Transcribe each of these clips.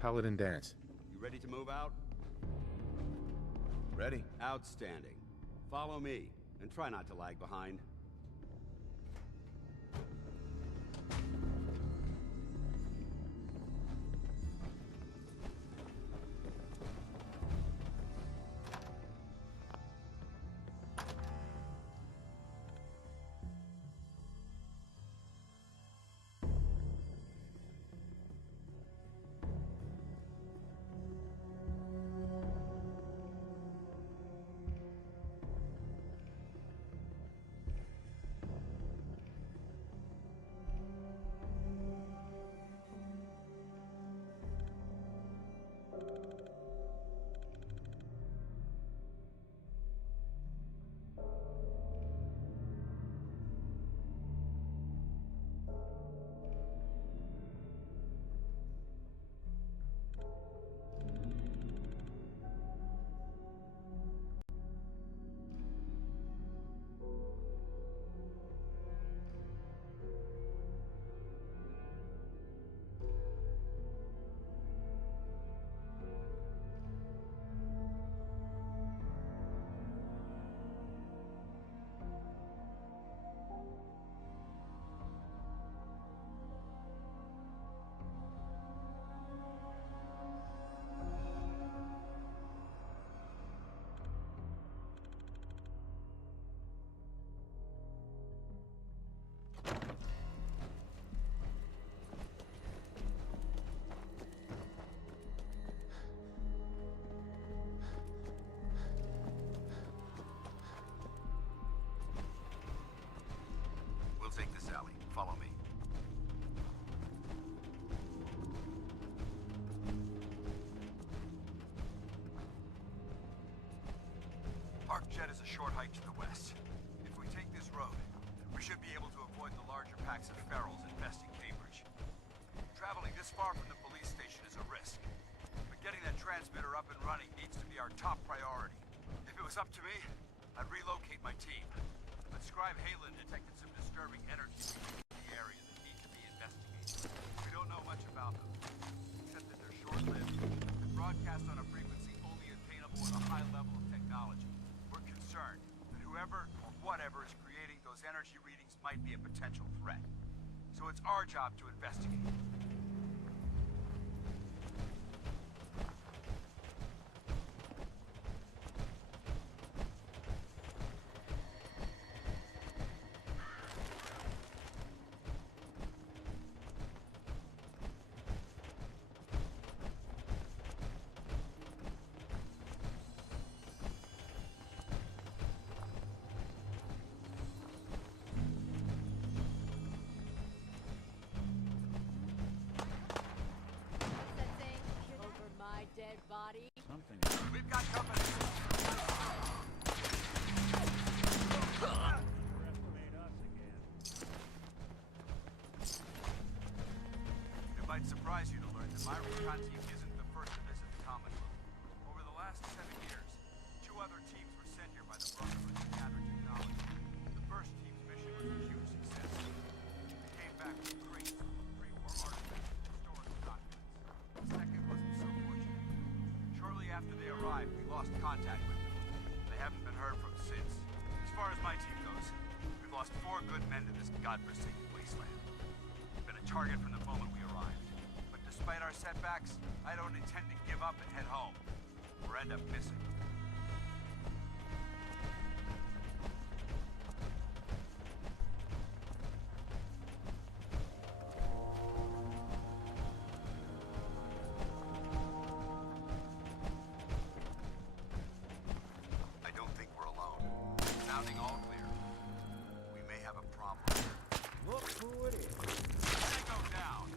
Paladin Danse. You ready to move out? Ready. Outstanding. Follow me, and try not to lag behind. We'll take this alley. Follow me. Arcjet is a short hike to the west. If we take this road, we should be able to avoid the larger packs of ferals infesting Cambridge. Traveling this far from the police station is a risk, but getting that transmitter up and running needs to be our top priority. If it was up to me, I'd relocate my team. But Scribe Halen detected some disturbing energy in the area that need to be investigated. We don't know much about them, except that they're short-lived and broadcast on a frequency only attainable at a high level of technology. We're concerned that whoever or whatever is creating those energy readings might be a potential threat. So it's our job to investigate. got company. It might surprise you to learn that my recon team isn't the first to visit the Commonwealth. Over the last 7 years, 2 other teams were sent here by the Brotherhood to gather technology. The first team's mission was a huge success. They came back with crates full of pre-war artifacts and historical documents. The second wasn't so fortunate. Shortly after they arrived, we lost contact with them. They haven't been heard from since. As far as my team goes, we've lost 4 good men to this godforsaken wasteland. We've been a target from the moment we arrived. But despite our setbacks, I don't intend to give up and head home, or end up missing. I don't think we're alone. Sounding all clear. We may have a problem. Look who it is. They go down.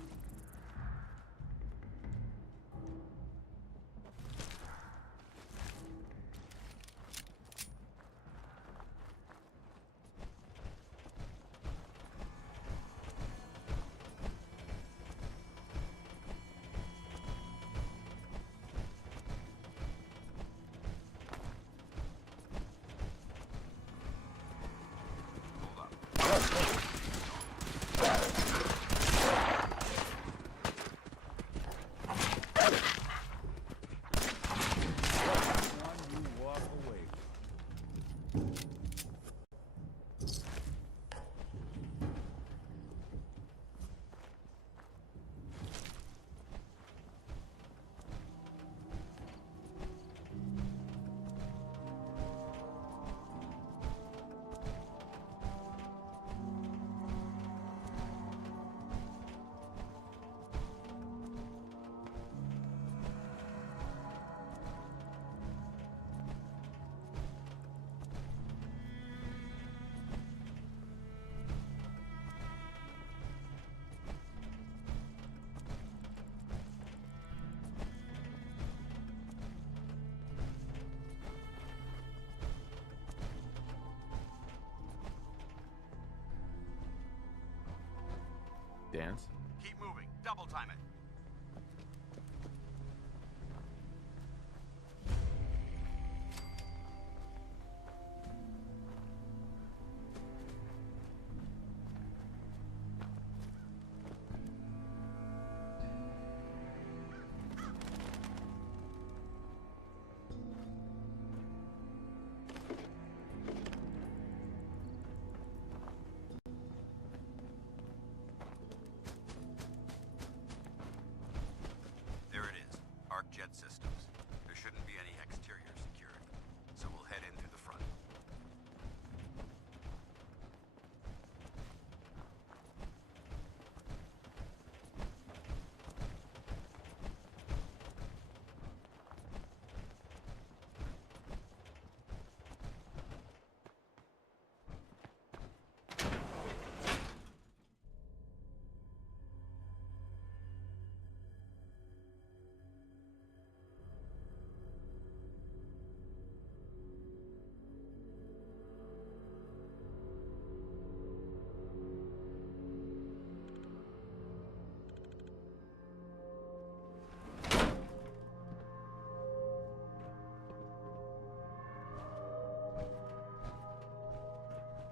Hold up. One you walk away from. Dance? Keep moving. Double time it. There it is. Arc Jet Systems. There shouldn't be any exterior security, so we'll head in through the front.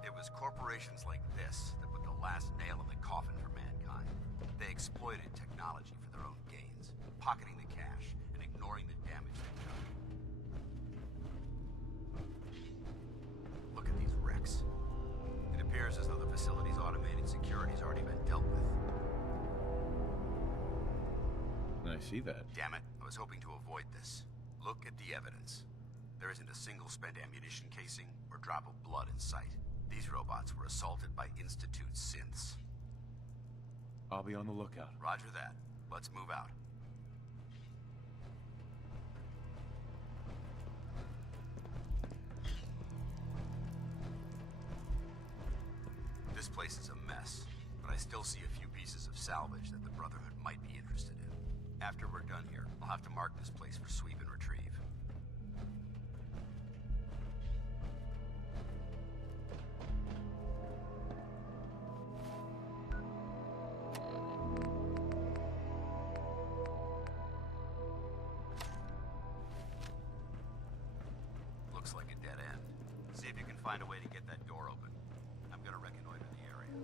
It was corporations like this that put the last nail in the coffin for mankind. They exploited technology for their own gains, pocketing the cash and ignoring the damage they've done. Look at these wrecks. It appears as though the facility's automated security's already been dealt with. I see that. Damn it, I was hoping to avoid this. Look at the evidence. There isn't a single spent ammunition casing or drop of blood in sight. These robots were assaulted by Institute synths. I'll be on the lookout. Roger that. Let's move out. This place is a mess, but I still see a few pieces of salvage that the Brotherhood might be interested in. After we're done here, I'll have to mark this place for sweep and retrieve. find a way to get that door open. I'm gonna reconnoiter the area.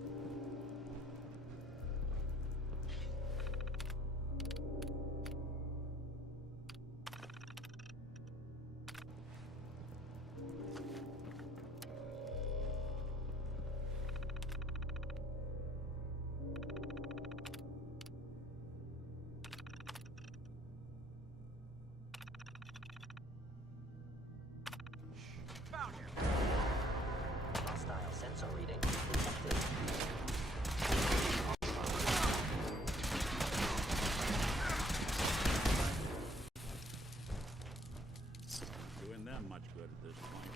Found him! Hostile sensor reading detected. Doing them much good at this point.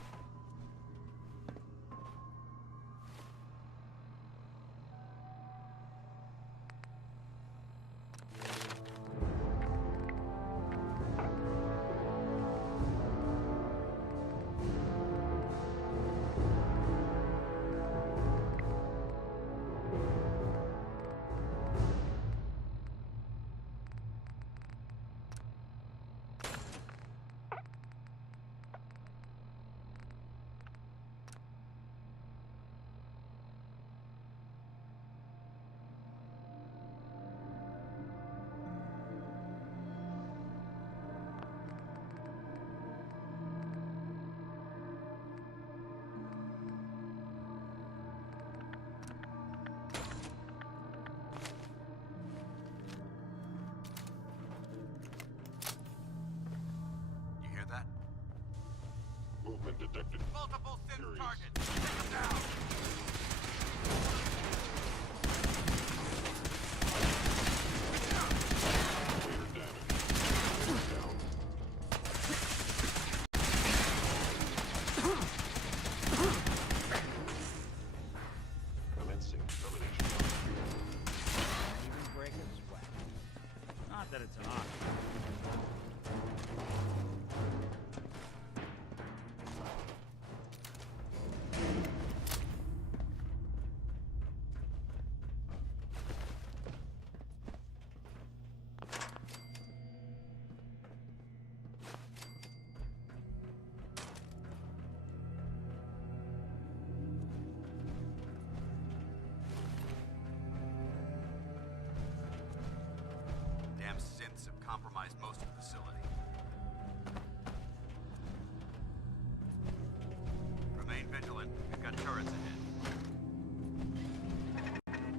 You hear that? Movement detected. Multiple synth Curious. targets! Take them down! Clear damage. Down. Commencing termination. Even break a sweat. Not that it's an option. Damn synths have compromised most of the facility. Remain vigilant. We've got turrets ahead.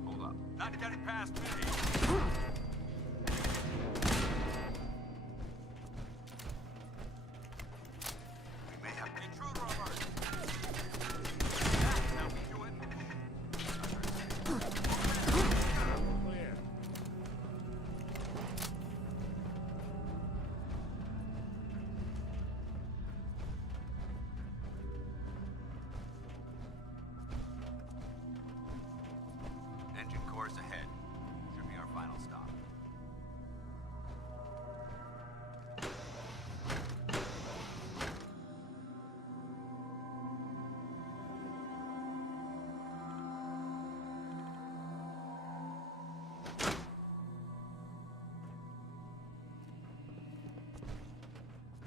Hold up. Not getting past me! We may have Intruder alert! That's how we do it! Clear. engine cores ahead. Should be our final stop.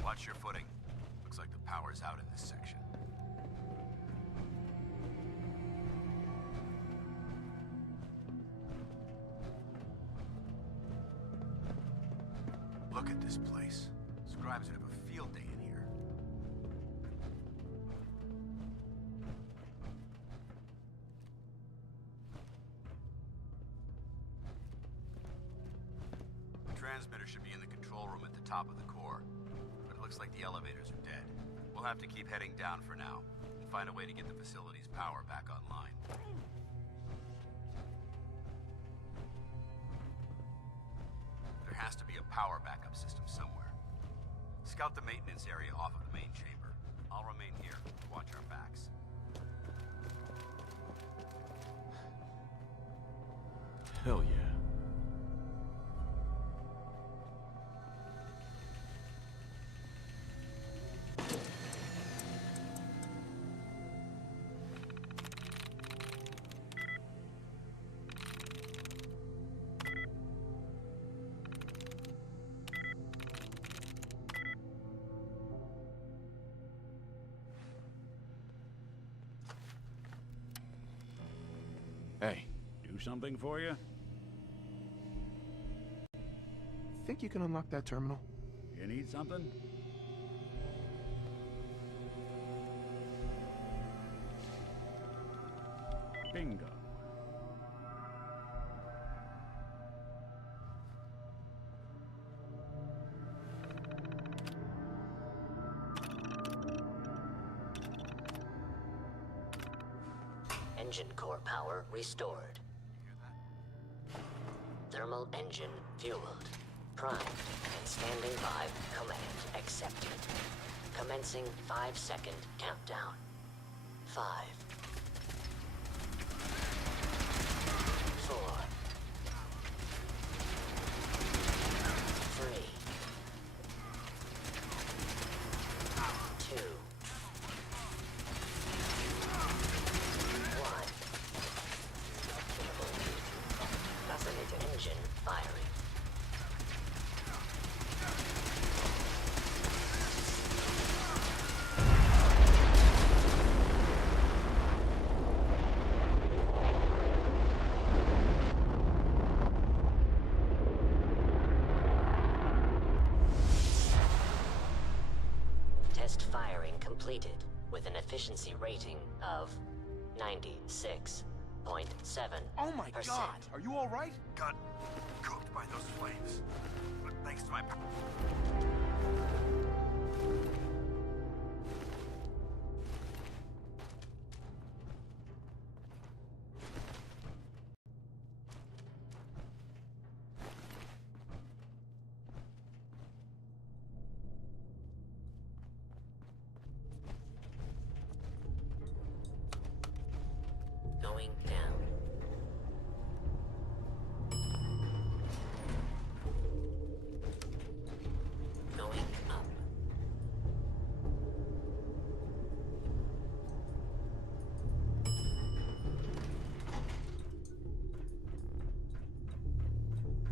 Watch your footing. Looks like the power's out in this section. Look at this place. Scribes would have a field day in here. The transmitter should be in the control room at the top of the core, but it looks like the elevators are dead. We'll have to keep heading down for now and find a way to get the facility's power back online. There has to be a power backup system somewhere. Scout the maintenance area off of the main chamber. I'll remain here to watch our backs. Hell yeah. Hey, Do something for you? think you can unlock that terminal? You need something? Bingo. Engine core power restored. Thermal engine fueled. Primed and standing by. Command accepted. Commencing 5-second countdown. 5. 4. 3. 2. 1. Fascinator engine firing. Test firing completed with an efficiency rating of 96.7%. Oh my god! Are you alright? Got cooked by those flames. But thanks to my... Going down. Going up.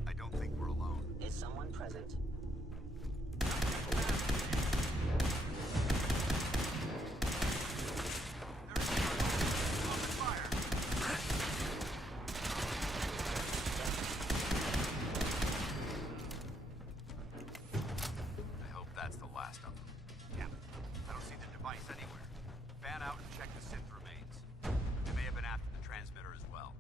I don't think we're alone. Is someone present? I hope that's the last of them. Damn it. I don't see the device anywhere. Fan out and check the synth remains. They may have been after the transmitter as well.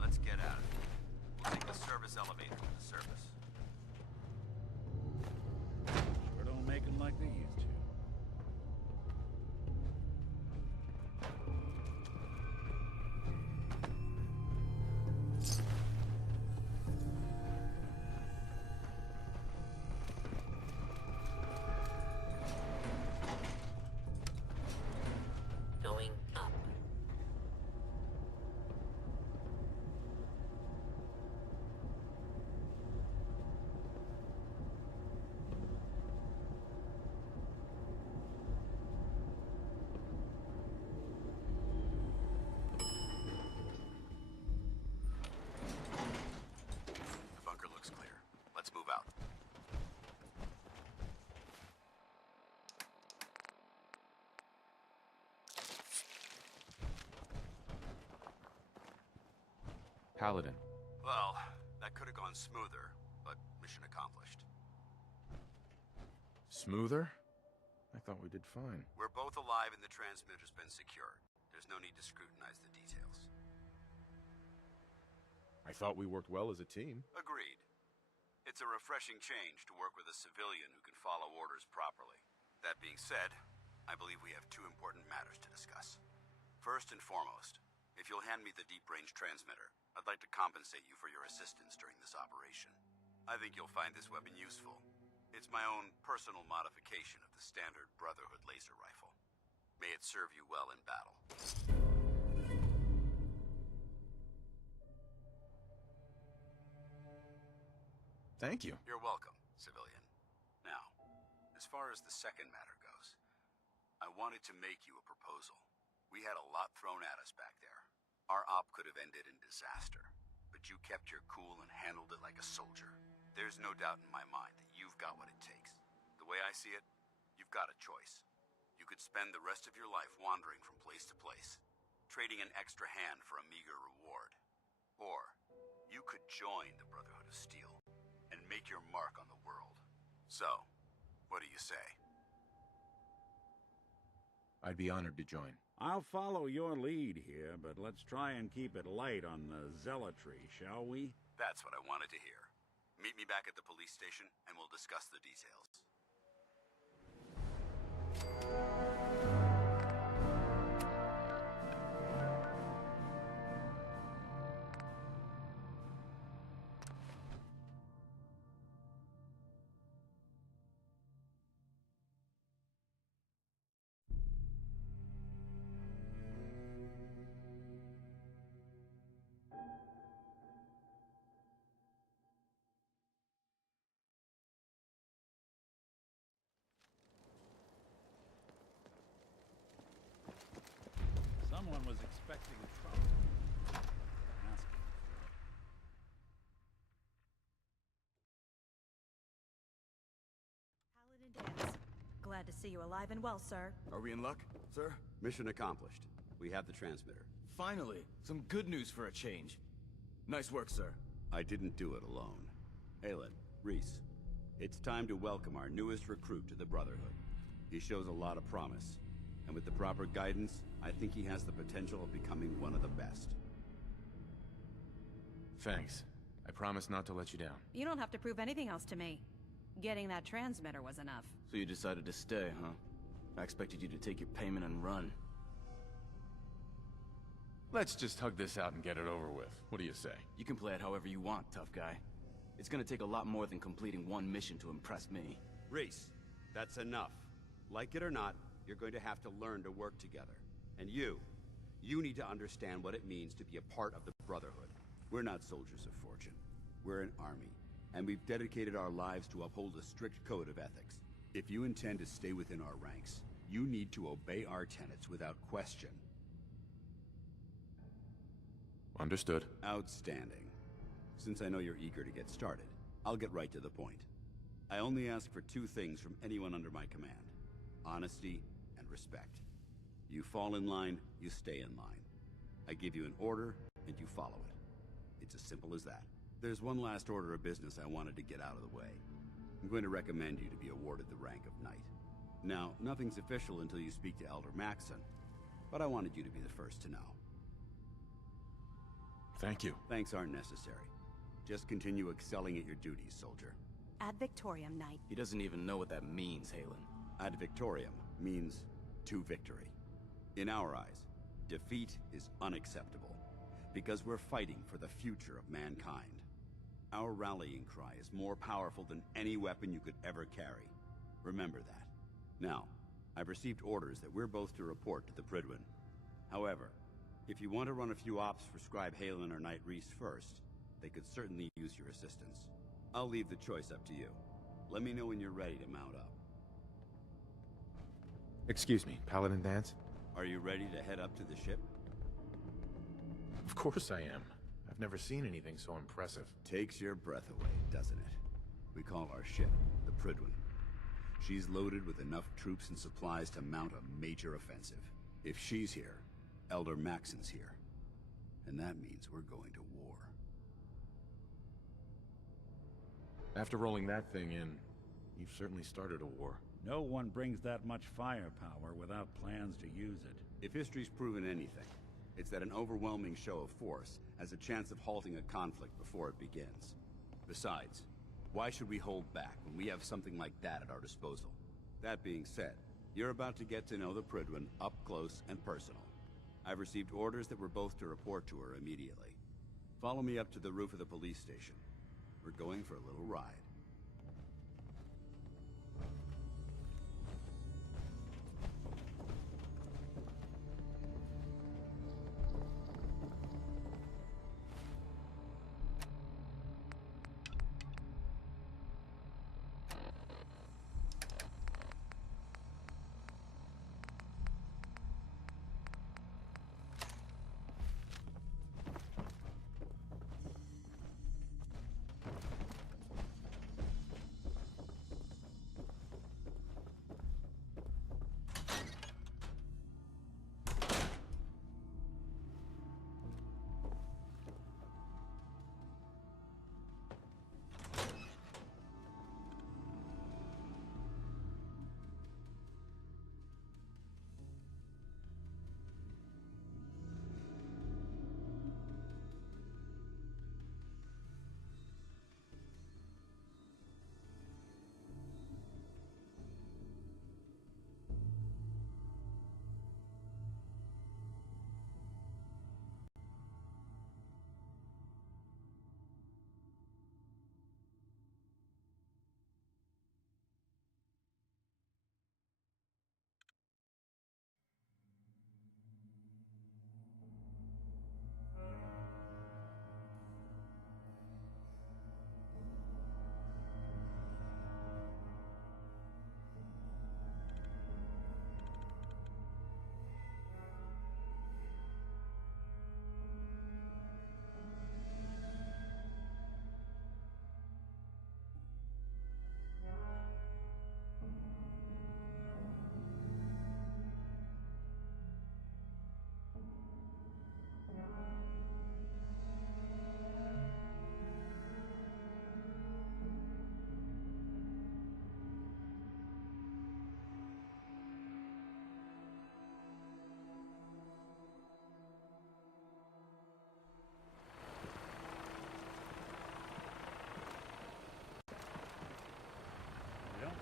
Let's get at it. We'll take the service elevator to the surface. Sure don't make them like they used to. Going up. The bunker looks clear. Let's move out. Paladin. Well, that could have gone smoother, but mission accomplished. Smoother? I thought we did fine. We're both alive and the transmitter's been secured. There's no need to scrutinize the details. I thought we worked well as a team. Agreed. It's a refreshing change to work with a civilian who can follow orders properly. That being said, I believe we have two important matters to discuss. First and foremost, if you'll hand me the deep-range transmitter, I'd like to compensate you for your assistance during this operation. I think you'll find this weapon useful. It's my own personal modification of the standard Brotherhood laser rifle. May it serve you well in battle. Thank you. You're welcome, civilian. Now, as far as the second matter goes, I wanted to make you a proposal. We had a lot thrown at us back there. Our op could have ended in disaster, but you kept your cool and handled it like a soldier. There's no doubt in my mind that you've got what it takes. The way I see it, you've got a choice. You could spend the rest of your life wandering from place to place, trading an extra hand for a meager reward. Or, you could join the Brotherhood of Steel and make your mark on the world. So, what do you say? I'd be honored to join. I'll follow your lead here, but let's try and keep it light on the zealotry, shall we? That's what I wanted to hear. Meet me back at the police station, and we'll discuss the details. Someone was expecting trouble. Asking. Paladin Danse. Glad to see you alive and well, sir. Are we in luck, sir? Mission accomplished. We have the transmitter. Finally, some good news for a change. Nice work, sir. I didn't do it alone. Aelin, Reese, it's time to welcome our newest recruit to the Brotherhood. He shows a lot of promise, and with the proper guidance, I think he has the potential of becoming one of the best. Thanks. I promise not to let you down. You don't have to prove anything else to me. Getting that transmitter was enough. So you decided to stay, huh? I expected you to take your payment and run. Let's just hug this out and get it over with. What do you say? You can play it however you want, tough guy. It's gonna take a lot more than completing one mission to impress me. Reese, that's enough. Like it or not, you're going to have to learn to work together. And you need to understand what it means to be a part of the Brotherhood. We're not soldiers of fortune. We're an army, and we've dedicated our lives to uphold a strict code of ethics. If you intend to stay within our ranks, you need to obey our tenets without question. Understood. Outstanding. Since I know you're eager to get started, I'll get right to the point. I only ask for two things from anyone under my command: honesty and respect. You fall in line, you stay in line. I give you an order, and you follow it. It's as simple as that. There's one last order of business I wanted to get out of the way. I'm going to recommend you to be awarded the rank of Knight. Now, nothing's official until you speak to Elder Maxson, but I wanted you to be the first to know. Thank you. Thanks aren't necessary. Just continue excelling at your duties, soldier. Ad Victoriam, Knight. He doesn't even know what that means, Halen. Ad Victoriam means to victory. In our eyes, defeat is unacceptable, because we're fighting for the future of mankind. Our rallying cry is more powerful than any weapon you could ever carry. Remember that. Now, I've received orders that we're both to report to the Prydwen. However, if you want to run a few ops for Scribe Halen or Knight Reese first, they could certainly use your assistance. I'll leave the choice up to you. Let me know when you're ready to mount up. Excuse me, Paladin Danse? Are you ready to head up to the ship? Of course I am. I've never seen anything so impressive. Takes your breath away, doesn't it? We call our ship the Prydwen. She's loaded with enough troops and supplies to mount a major offensive. If she's here, Elder Maxson's here. And that means we're going to war. After rolling that thing in, you've certainly started a war. No one brings that much firepower without plans to use it. If history's proven anything, it's that an overwhelming show of force has a chance of halting a conflict before it begins. Besides, why should we hold back when we have something like that at our disposal? That being said, you're about to get to know the Prydwen up close and personal. I've received orders that we're both to report to her immediately. Follow me up to the roof of the police station. We're going for a little ride.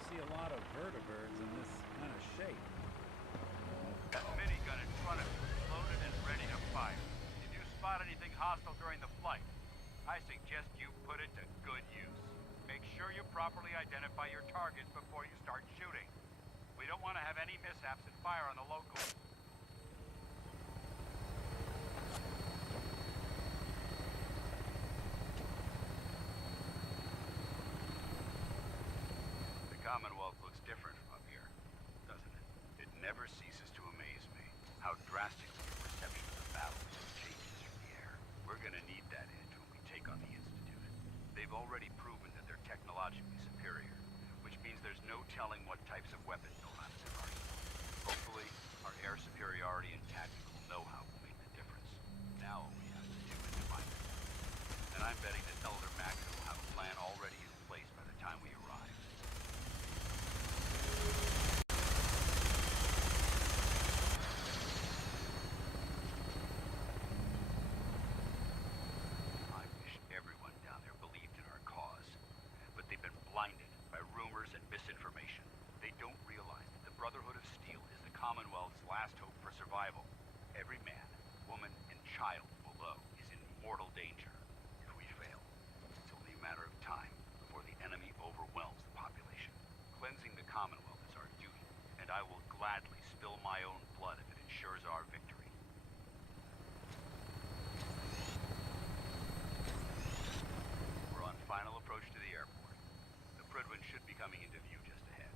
see a lot of vertibirds in this kind of shape. That minigun in front of you is loaded and ready to fire. If you spot anything hostile during the flight, I suggest you put it to good use. Make sure you properly identify your targets before you start shooting. We don't want to have any mishaps and fire on the locals. The Commonwealth looks different from up here, doesn't it? It never ceases to amaze me how drastically your perception of the battle changes from the air. We're gonna need that edge when we take on the Institute. They've already proven that they're technologically superior, which means there's no telling what types of weapons they'll have in their arsenal. Hopefully, our air superiority and tactical know-how will make the difference. Now all we have to do is find them. And I'm betting that Elder Maxon will have a plan already in place by the time we arrive. I wish everyone down there believed in our cause, but they've been blinded by rumors and misinformation. They don't realize that the Brotherhood of Steel is the Commonwealth's last hope for survival. Every man, woman, and child below is in mortal danger. If we fail, it's only a matter of time before the enemy overwhelms the population. Cleansing the Commonwealth is our duty, and I will gladly spill my own blood if it ensures our victory. We're on final approach to the airport. The Prydwen should be coming into view just ahead.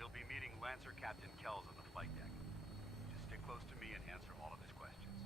We'll be meeting Lancer Captain Kells on the flight deck. Just stick close to me and answer all of his questions.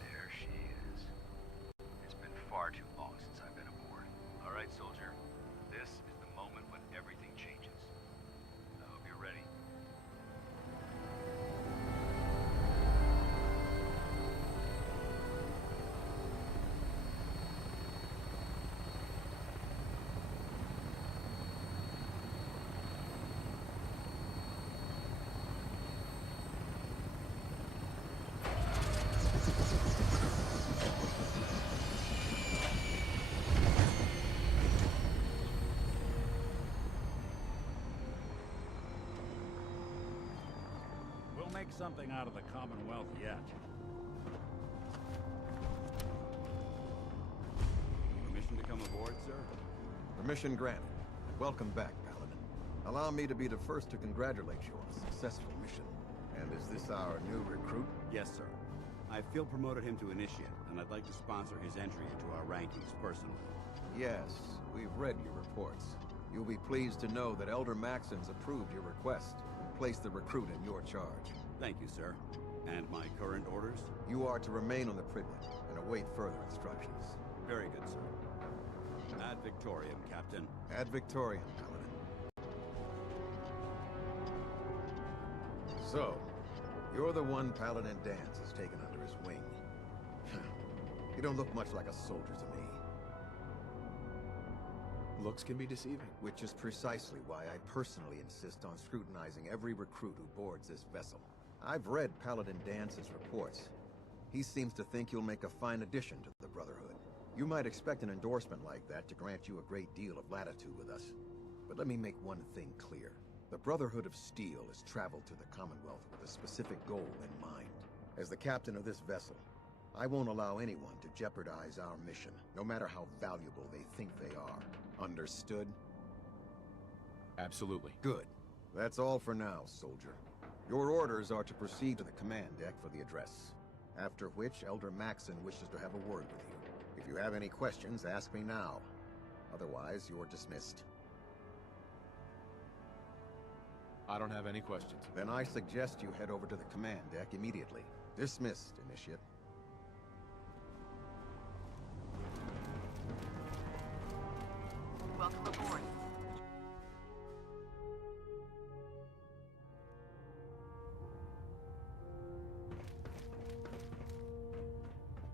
There she is. It's been far too long since I've been aboard. All right, soldier. This is the moment when everything changes. I hope you're ready. We'll make something out of the Commonwealth yet. Permission to come aboard, sir? Permission granted. Welcome back, Paladin. Allow me to be the first to congratulate you on a successful mission. And is this our new recruit? Yes, sir. I field promoted him to initiate, and I'd like to sponsor his entry into our rankings personally. Yes, we've read your reports. You'll be pleased to know that Elder Maxon's approved your request and placed the recruit in your charge. Thank you, sir. And my current orders? You are to remain on the Prydwen and await further instructions. Very good, sir. Ad Victoriam, Captain. Ad Victoriam, Paladin. So, you're the one Paladin Danse has taken under his wing. You don't look much like a soldier to me. Looks can be deceiving. Which is precisely why I personally insist on scrutinizing every recruit who boards this vessel. I've read Paladin Dance's reports. He seems to think you'll make a fine addition to the Brotherhood. You might expect an endorsement like that to grant you a great deal of latitude with us. But let me make one thing clear. The Brotherhood of Steel has traveled to the Commonwealth with a specific goal in mind. As the captain of this vessel, I won't allow anyone to jeopardize our mission, no matter how valuable they think they are. Understood? Absolutely. Good. That's all for now, soldier. Your orders are to proceed to the command deck for the address. After which, Elder Maxon wishes to have a word with you. If you have any questions, ask me now. Otherwise, you're dismissed. I don't have any questions. Then I suggest you head over to the command deck immediately. Dismissed, Initiate. Welcome aboard.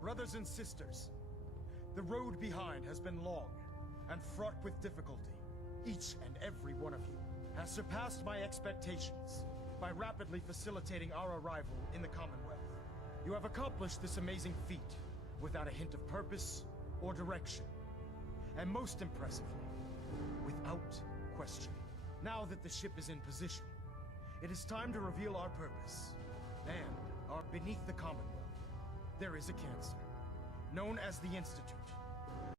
Brothers and sisters, the road behind has been long and fraught with difficulty. Each and every one of you has surpassed my expectations by rapidly facilitating our arrival in the Commonwealth. You have accomplished this amazing feat without a hint of purpose or direction. And most impressively, without question. Now that the ship is in position, it is time to reveal our purpose. And beneath the Commonwealth, there is a cancer, known as the Institute.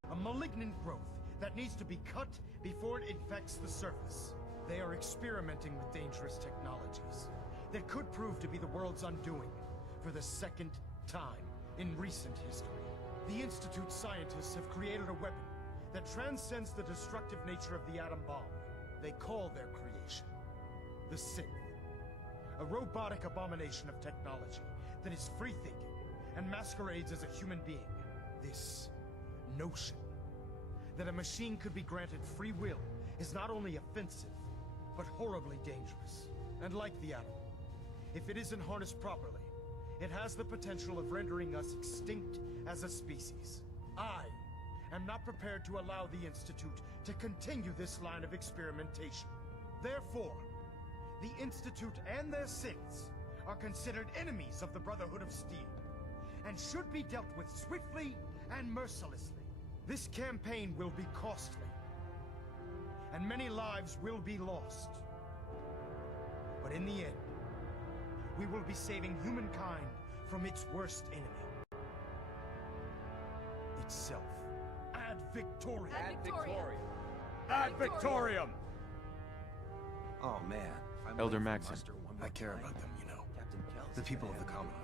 A malignant growth that needs to be cut before it infects the surface. They are experimenting with dangerous technologies that could prove to be the world's undoing for the second time in recent history. The Institute scientists have created a weapon that transcends the destructive nature of the atom bomb. They call their creation the Synth. A robotic abomination of technology that is free-thinking and masquerades as a human being. This notion that a machine could be granted free will is not only offensive, but horribly dangerous. And like the atom, if it isn't harnessed properly, it has the potential of rendering us extinct as a species. I am not prepared to allow the Institute to continue this line of experimentation. Therefore, the Institute and their synths are considered enemies of the Brotherhood of Steel, and should be dealt with swiftly and mercilessly. This campaign will be costly, and many lives will be lost. But in the end, we will be saving humankind from its worst enemy. Itself. Ad Victoriam! Ad Victoriam! Ad Victoriam! Oh, man. Elder Maxon. I care about them, you know. The people of the Commonwealth.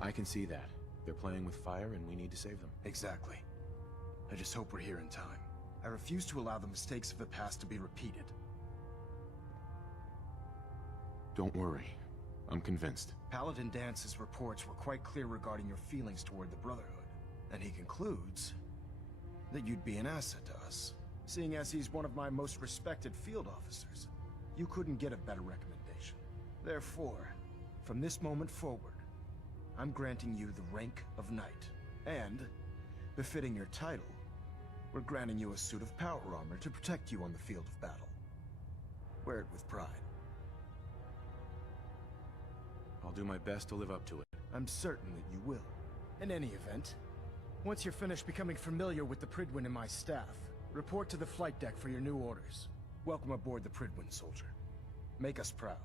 I can see that. They're playing with fire and we need to save them. Exactly. I just hope we're here in time. I refuse to allow the mistakes of the past to be repeated. Don't worry. I'm convinced. Paladin Dance's reports were quite clear regarding your feelings toward the Brotherhood. And he concludes that you'd be an asset to us. Seeing as he's one of my most respected field officers, you couldn't get a better recommendation. Therefore, from this moment forward, I'm granting you the rank of Knight. And, befitting your title, we're granting you a suit of power armor to protect you on the field of battle. Wear it with pride. I'll do my best to live up to it. I'm certain that you will. In any event, once you're finished becoming familiar with the Prydwen and my staff, report to the flight deck for your new orders. Welcome aboard the Prydwen, soldier. Make us proud.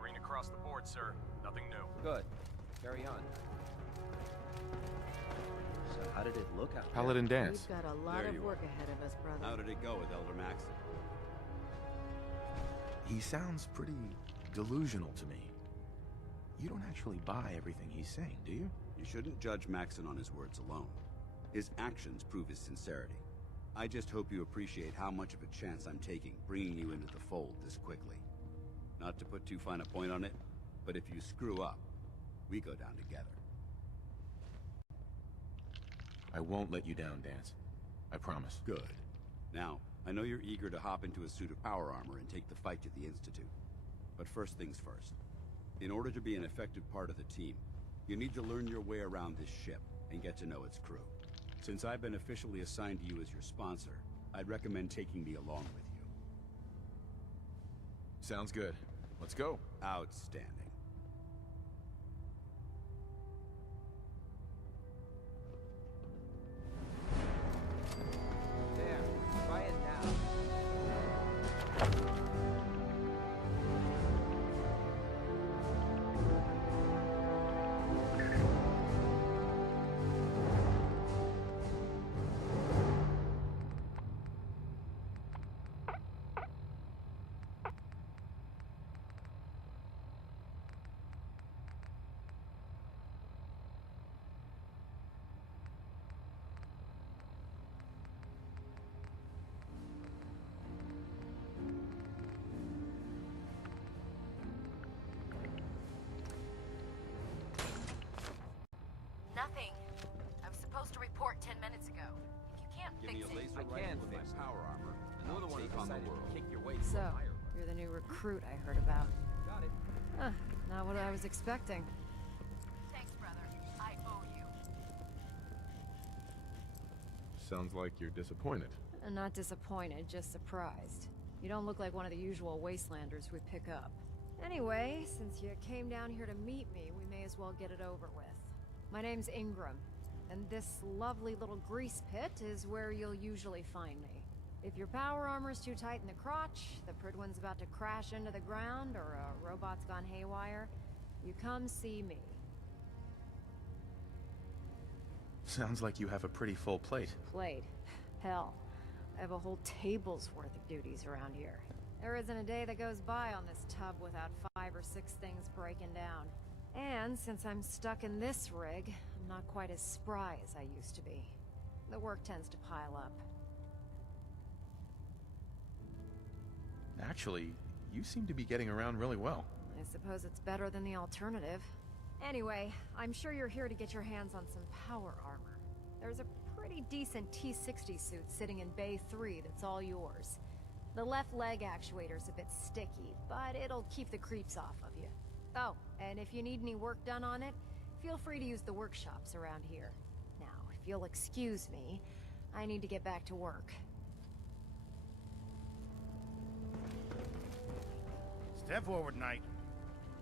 Green across the board, sir. Nothing new. Good. Carry on. So how did it look out there? Paladin Dance. We've got a lot of work ahead of us, brother. How did it go with Elder Maxon? He sounds pretty delusional to me. You don't actually buy everything he's saying, do you? You shouldn't judge Maxon on his words alone. His actions prove his sincerity. I just hope you appreciate how much of a chance I'm taking bringing you into the fold this quickly. Not to put too fine a point on it, but if you screw up, we go down together. I won't let you down, Dance. I promise. Good. Now, I know you're eager to hop into a suit of power armor and take the fight to the Institute. But first things first. In order to be an effective part of the team, you need to learn your way around this ship and get to know its crew. Since I've been officially assigned to you as your sponsor, I'd recommend taking me along with you. Sounds good. Let's go. Outstanding. There. Try it now. on the world. Kick your way to So, a higher level. you're the new recruit I heard about. Got it. Huh, not what I was expecting. Thanks, brother. I owe you. Sounds like you're disappointed. Not disappointed, just surprised. You don't look like one of the usual wastelanders we pick up. Anyway, since you came down here to meet me, we may as well get it over with. My name's Ingram, and this lovely little grease pit is where you'll usually find me. If your power armor's too tight in the crotch, the Pridwen's about to crash into the ground, or a robot's gone haywire, you come see me. Sounds like you have a pretty full plate. Plate? Hell, I have a whole table's worth of duties around here. There isn't a day that goes by on this tub without 5 or 6 things breaking down. And since I'm stuck in this rig, I'm not quite as spry as I used to be. The work tends to pile up. Actually, you seem to be getting around really well. I suppose it's better than the alternative. Anyway, I'm sure you're here to get your hands on some power armor. There's a pretty decent T-60 suit sitting in Bay 3 that's all yours. The left leg actuator's a bit sticky, but it'll keep the creeps off of you. Oh, and if you need any work done on it, feel free to use the workshops around here. Now, if you'll excuse me, I need to get back to work. Step forward, Knight.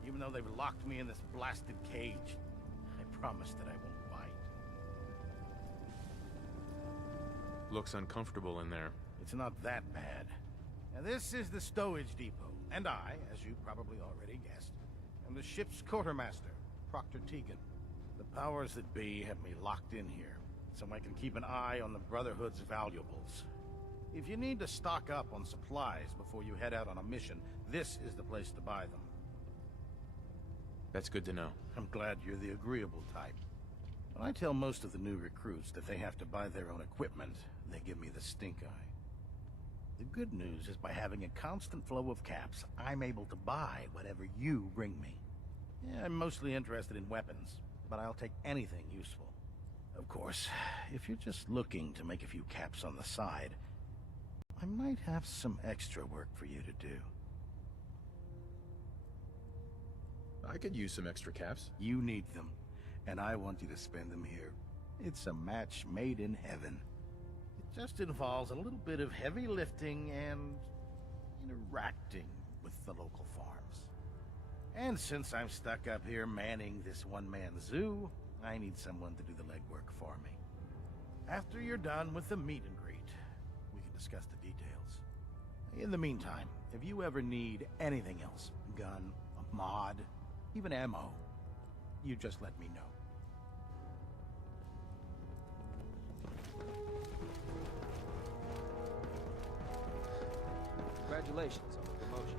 Even though they've locked me in this blasted cage, I promise that I won't bite. Looks uncomfortable in there. It's not that bad. Now, this is the stowage depot, and I, as you probably already guessed, am the ship's quartermaster, Proctor Tegan. The powers that be have me locked in here, so I can keep an eye on the Brotherhood's valuables. If you need to stock up on supplies before you head out on a mission, this is the place to buy them. That's good to know. I'm glad you're the agreeable type. When I tell most of the new recruits that they have to buy their own equipment, they give me the stink eye. The good news is by having a constant flow of caps, I'm able to buy whatever you bring me. Yeah, I'm mostly interested in weapons, but I'll take anything useful. Of course, if you're just looking to make a few caps on the side, I might have some extra work for you to do. I could use some extra caps. You need them, and I want you to spend them here. It's a match made in heaven. It just involves a little bit of heavy lifting and interacting with the local farms. And since I'm stuck up here manning this one-man zoo, I need someone to do the legwork for me. After you're done with the meet and greet, we can discuss the details. In the meantime, if you ever need anything else, gun, a mod, even ammo, you just let me know. Congratulations on the promotion.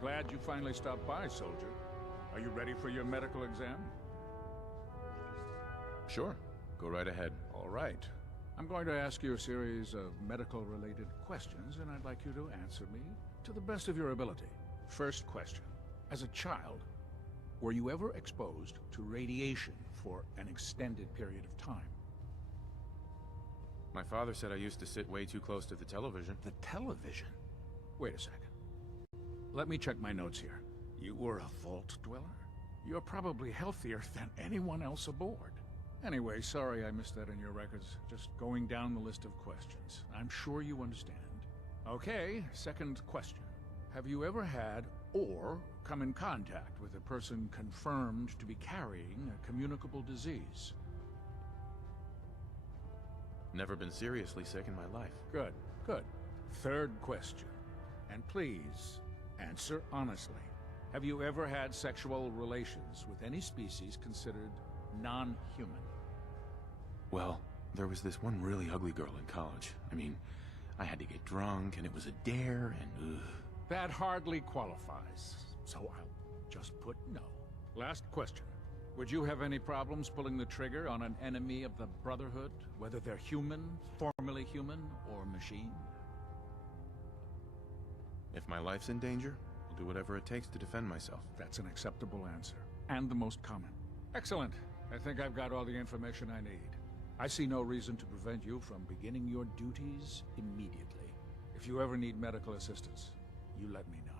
Glad you finally stopped by, soldier. Are you ready for your medical exam? Sure. Go right ahead. All right. I'm going to ask you a series of medical-related questions, and I'd like you to answer me to the best of your ability. First question. As a child, were you ever exposed to radiation for an extended period of time? My father said I used to sit way too close to the television. The television? Wait a second. Let me check my notes here. You were a vault dweller? You're probably healthier than anyone else aboard. Anyway, sorry I missed that in your records. Just going down the list of questions. I'm sure you understand. Okay, second question. Have you ever had or come in contact with a person confirmed to be carrying a communicable disease? Never been seriously sick in my life. Good, good. Third question. And please, answer honestly. Have you ever had sexual relations with any species considered non-human? Well, there was this one really ugly girl in college. I mean, I had to get drunk, and it was a dare, and ugh. That hardly qualifies, so I'll just put no. Last question. Would you have any problems pulling the trigger on an enemy of the Brotherhood, whether they're human, formerly human, or machine? If my life's in danger, I'll do whatever it takes to defend myself. That's an acceptable answer, and the most common. Excellent. I think I've got all the information I need. I see no reason to prevent you from beginning your duties immediately. If you ever need medical assistance, you let me know.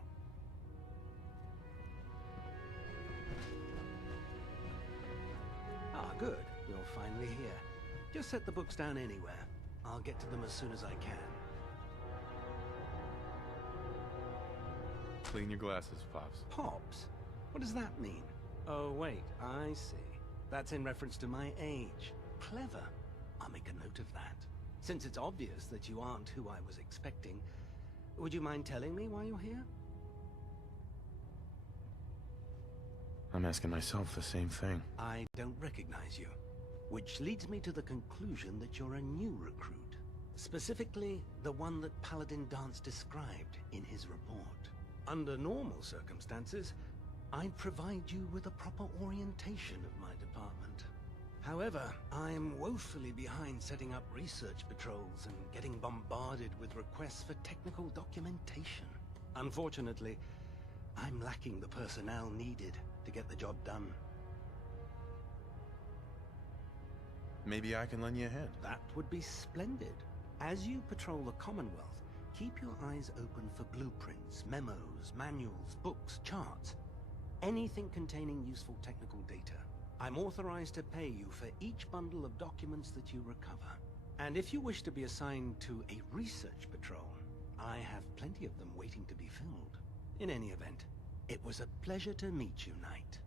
Ah, good. You're finally here. Just set the books down anywhere. I'll get to them as soon as I can. Clean your glasses, Pops. Pops? What does that mean? Oh, wait, I see. That's in reference to my age. Clever. I'll make a note of that. Since it's obvious that you aren't who I was expecting, would you mind telling me why you're here? I'm asking myself the same thing. I don't recognize you. Which leads me to the conclusion that you're a new recruit. Specifically, the one that Paladin Danse described in his report. Under normal circumstances, I'd provide you with a proper orientation of my department. However, I'm woefully behind setting up research patrols and getting bombarded with requests for technical documentation. Unfortunately, I'm lacking the personnel needed to get the job done. Maybe I can lend you a hand. That would be splendid. As you patrol the Commonwealth, keep your eyes open for blueprints, memos, manuals, books, charts. Anything containing useful technical data. I'm authorized to pay you for each bundle of documents that you recover. And if you wish to be assigned to a research patrol, I have plenty of them waiting to be filled. In any event, it was a pleasure to meet you, Knight.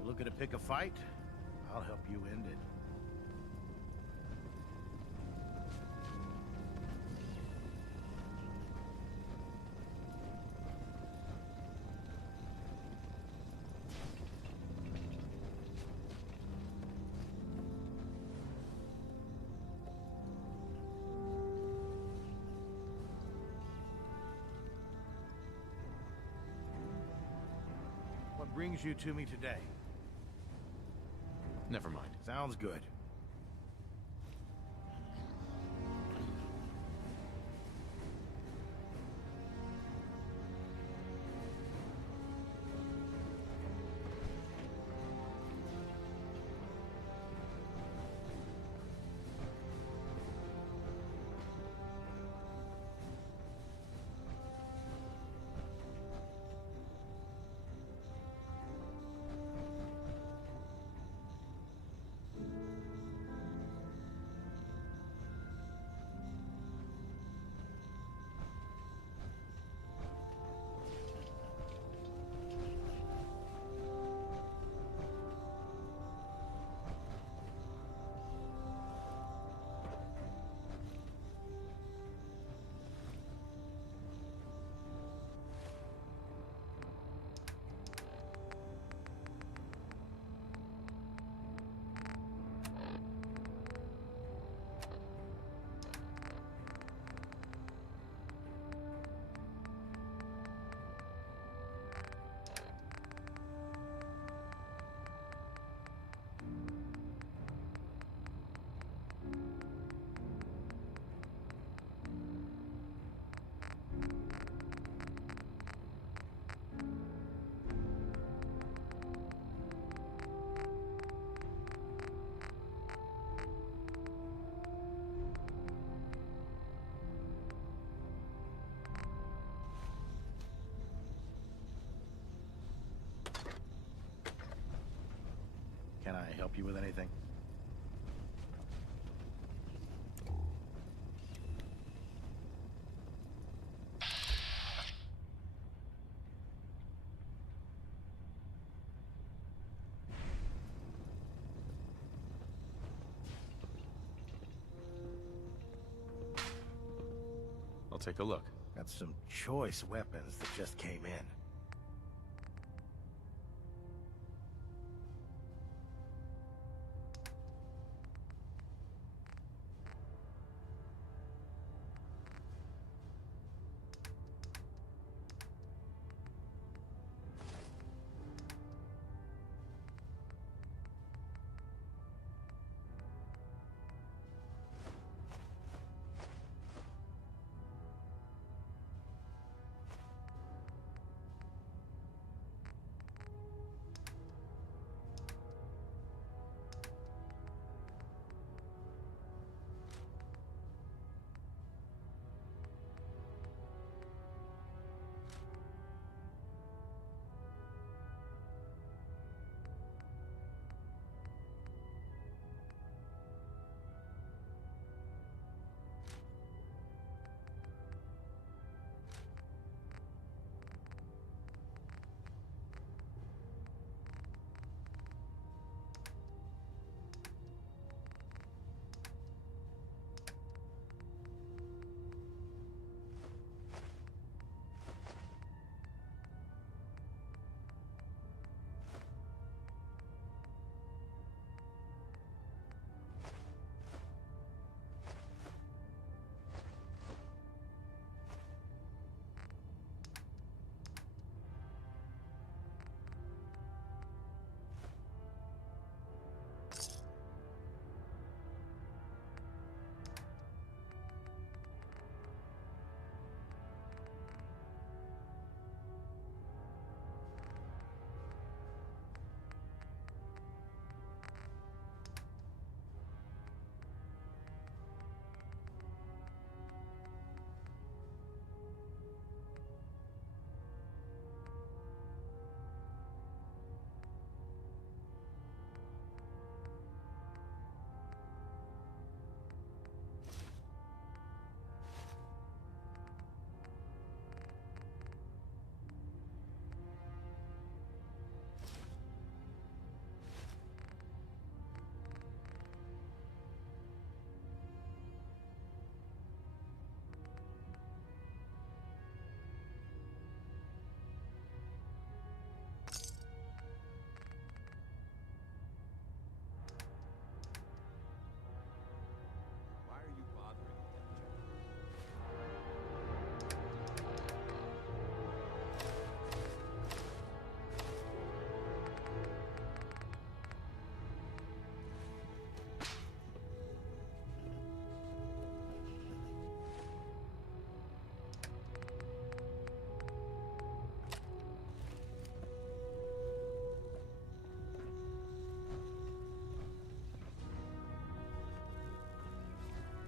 You're looking to pick a fight? I'll help you end it. What brings you to me today? Never mind. Sounds good. you with anything? I'll take a look. Got some choice weapons that just came in.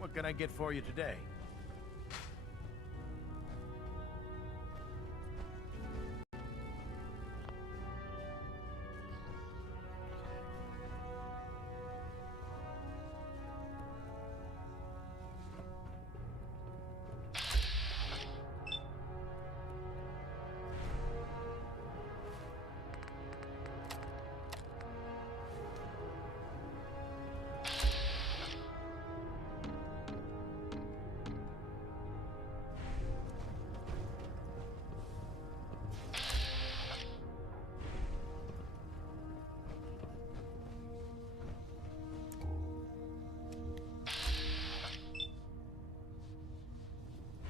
What can I get for you today?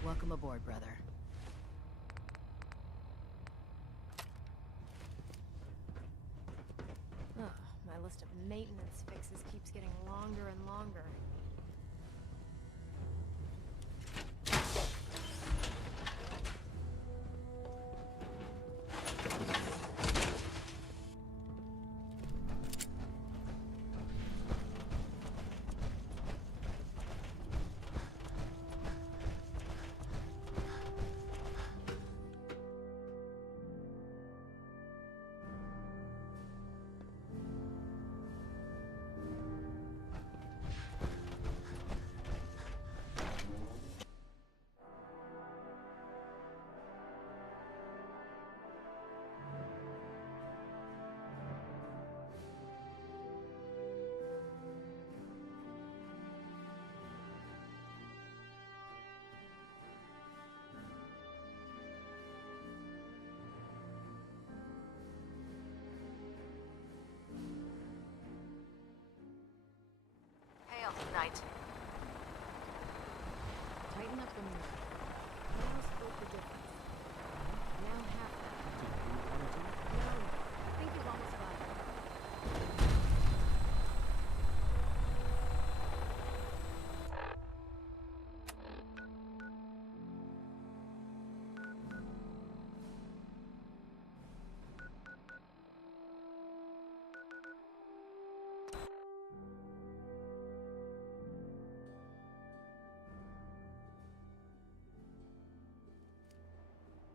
Welcome aboard, brother. Oh, my list of maintenance fixes keeps getting longer and longer. sight. Tighten up the mirror. Now split the difference. Now half that. No, I think you've almost got it.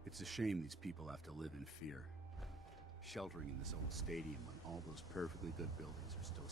It's a shame these people have to live in fear. Sheltering in this old stadium when all those perfectly good buildings are still...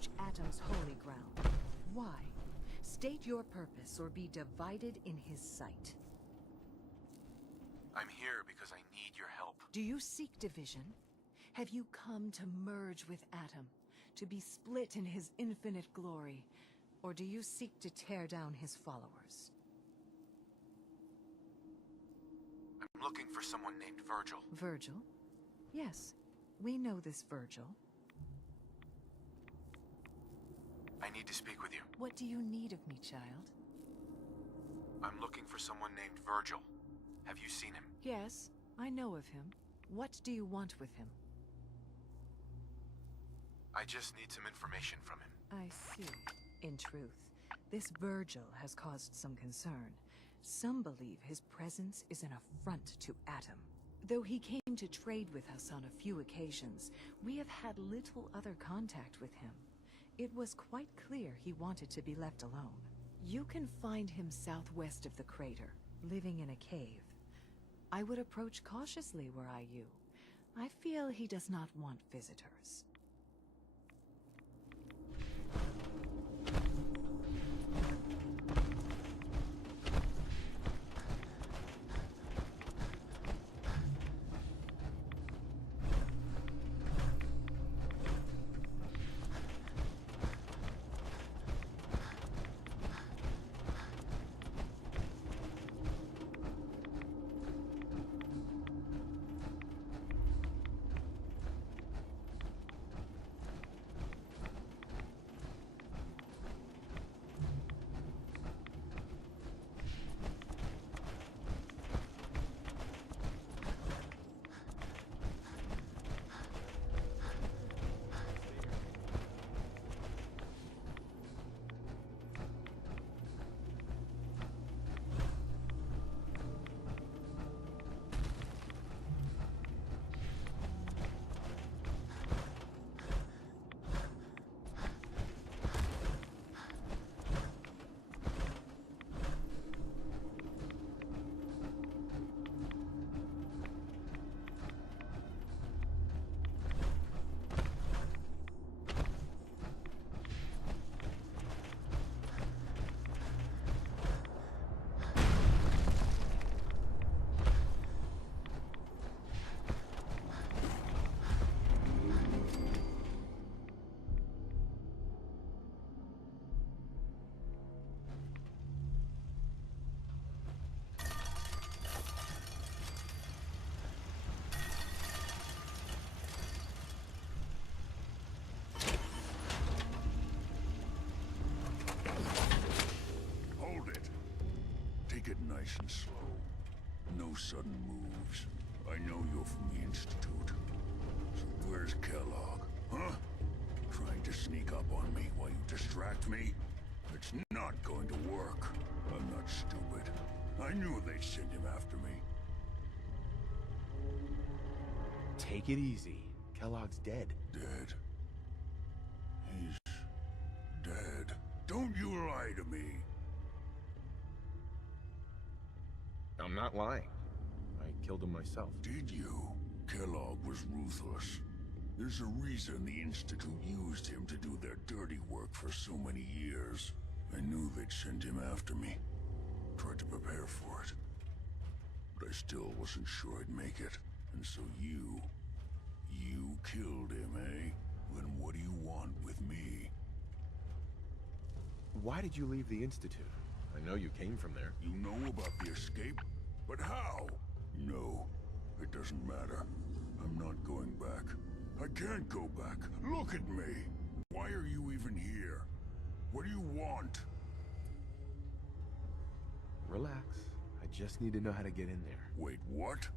approach Atom's holy ground. Why? State your purpose or be divided in his sight. I'm here because I need your help. Do you seek division? Have you come to merge with Atom, to be split in his infinite glory? Or do you seek to tear down his followers? I'm looking for someone named Virgil. Virgil? Yes, we know this Virgil. I need to speak with you. What do you need of me, child? I'm looking for someone named Virgil. Have you seen him? Yes, I know of him. What do you want with him? I just need some information from him. I see. In truth, this Virgil has caused some concern. Some believe his presence is an affront to Atom. Though he came to trade with us on a few occasions, we have had little other contact with him. It was quite clear he wanted to be left alone. You can find him southwest of the crater, living in a cave. I would approach cautiously were I you. I feel he does not want visitors. Nice and slow. No sudden moves. I know you're from the Institute. So where's Kellogg? Huh? Trying to sneak up on me while you distract me? It's not going to work. I'm not stupid. I knew they'd send him after me. Take it easy. Kellogg's dead. Dead? He's dead. Don't you lie to me. I'm not lying. I killed him myself. Did you? Kellogg was ruthless. There's a reason the Institute used him to do their dirty work for so many years. I knew they'd send him after me. Tried to prepare for it. But I still wasn't sure I'd make it. And so you killed him, eh? Then what do you want with me? Why did you leave the Institute? I know you came from there. You know about the escape? But how? No, it doesn't matter. I'm not going back. I can't go back. Look at me! Why are you even here? What do you want? Relax. I just need to know how to get in there. Wait, what?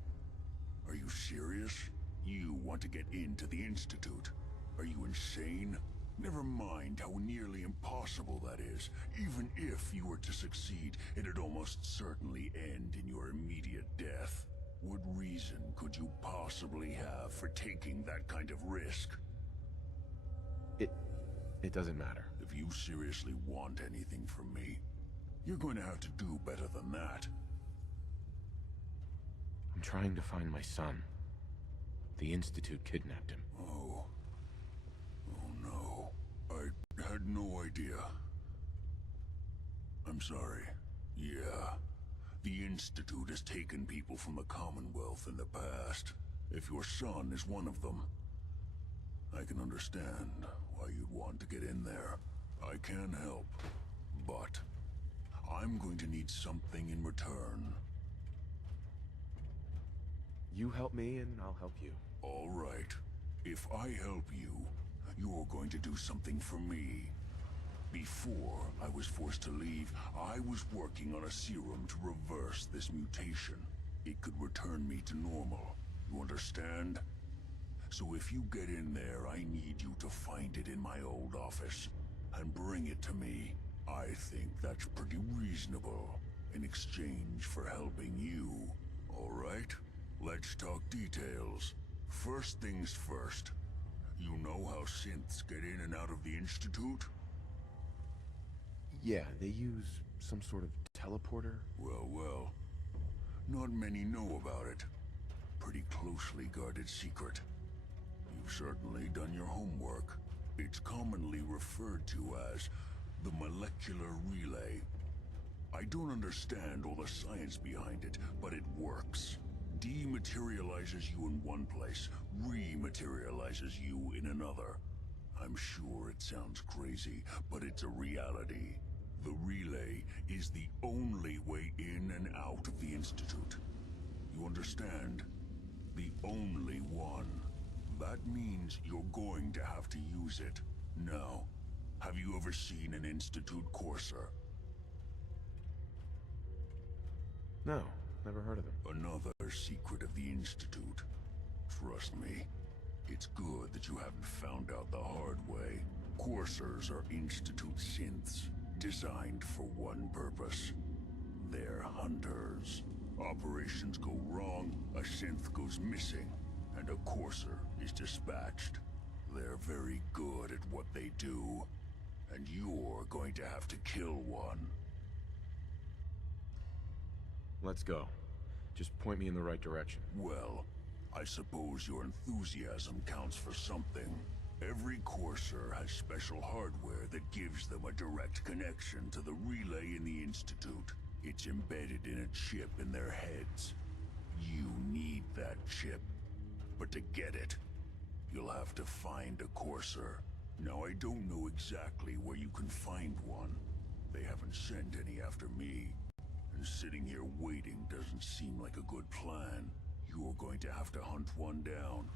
Are you serious? You want to get into the Institute? Are you insane? Never mind how nearly impossible that is. Even if you were to succeed, it'd almost certainly end in your immediate death. What reason could you possibly have for taking that kind of risk? It doesn't matter. If you seriously want anything from me, you're going to have to do better than that. I'm trying to find my son. The Institute kidnapped him. Oh. Oh no. I had no idea. I'm sorry. Yeah. The Institute has taken people from the Commonwealth in the past. If your son is one of them, I can understand why you'd want to get in there. I can help, but I'm going to need something in return. You help me and I'll help you. All right. If I help you, you're going to do something for me. Before I was forced to leave, I was working on a serum to reverse this mutation. It could return me to normal. You understand? So if you get in there, I need you to find it in my old office and bring it to me. I think that's pretty reasonable in exchange for helping you. All right? Let's talk details. First things first. You know how synths get in and out of the Institute? Yeah, they use some sort of teleporter. Well. Not many know about it. Pretty closely guarded secret. You've certainly done your homework. It's commonly referred to as the molecular relay. I don't understand all the science behind it, but it works. Dematerializes you in one place, rematerializes you in another. I'm sure it sounds crazy, but it's a reality. The relay is the only way in and out of the Institute. You understand? The only one. That means you're going to have to use it. Now, have you ever seen an Institute courser? No, never heard of them. Another secret of the Institute. Trust me, it's good that you haven't found out the hard way. Coursers are Institute synths, designed for one purpose. They're hunters. Operations go wrong, a synth goes missing, and a courser is dispatched. They're very good at what they do, and you're going to have to kill one. Let's go. Just point me in the right direction. Well, I suppose your enthusiasm counts for something. Every courser has special hardware that gives them a direct connection to the relay in the Institute. It's embedded in a chip in their heads. You need that chip. But to get it, you'll have to find a courser. Now, I don't know exactly where you can find one. They haven't sent any after me. And sitting here waiting doesn't seem like a good plan. You're going to have to hunt one down.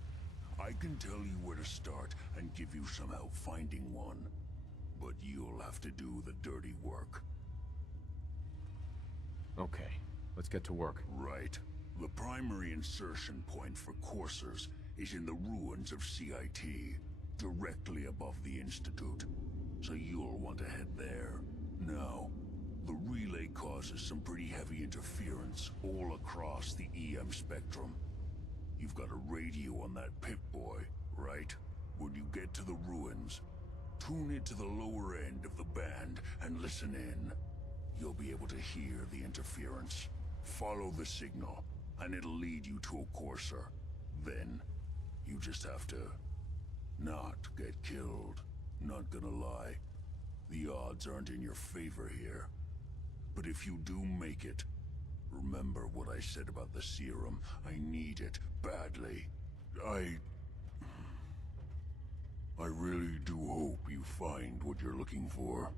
I can tell you where to start and give you some help finding one. But you'll have to do the dirty work. Okay, let's get to work. Right. The primary insertion point for coursers is in the ruins of CIT, directly above the Institute. So you'll want to head there. Now, the relay causes some pretty heavy interference all across the EM spectrum. You've got a radio on that Pip-Boy, right? When you get to the ruins, tune it to the lower end of the band and listen in. You'll be able to hear the interference. Follow the signal, and it'll lead you to a courser. Then, you just have to not get killed. Not gonna lie, the odds aren't in your favor here. But if you do make it, remember what I said about the serum. I need it badly. I really do hope you find what you're looking for.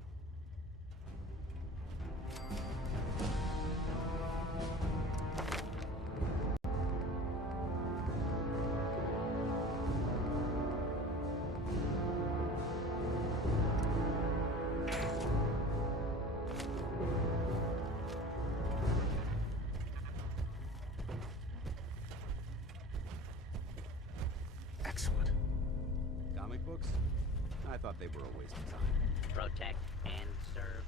Excellent. Comic books? I thought they were a waste of time. Protect and serve.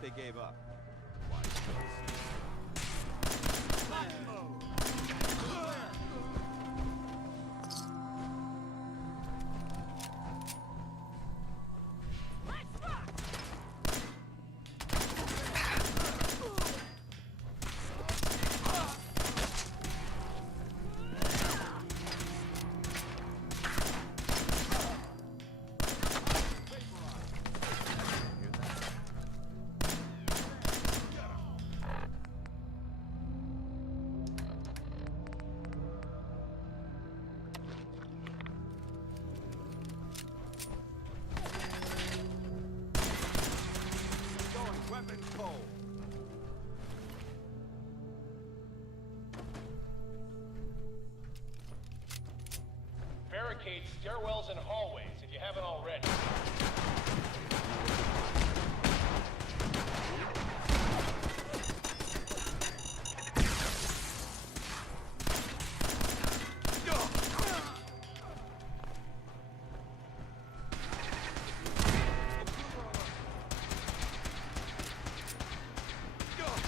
think they gave up. Weapons cold. Barricade stairwells and hallways if you haven't already.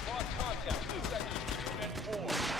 Lost contact. Section 2 and 4.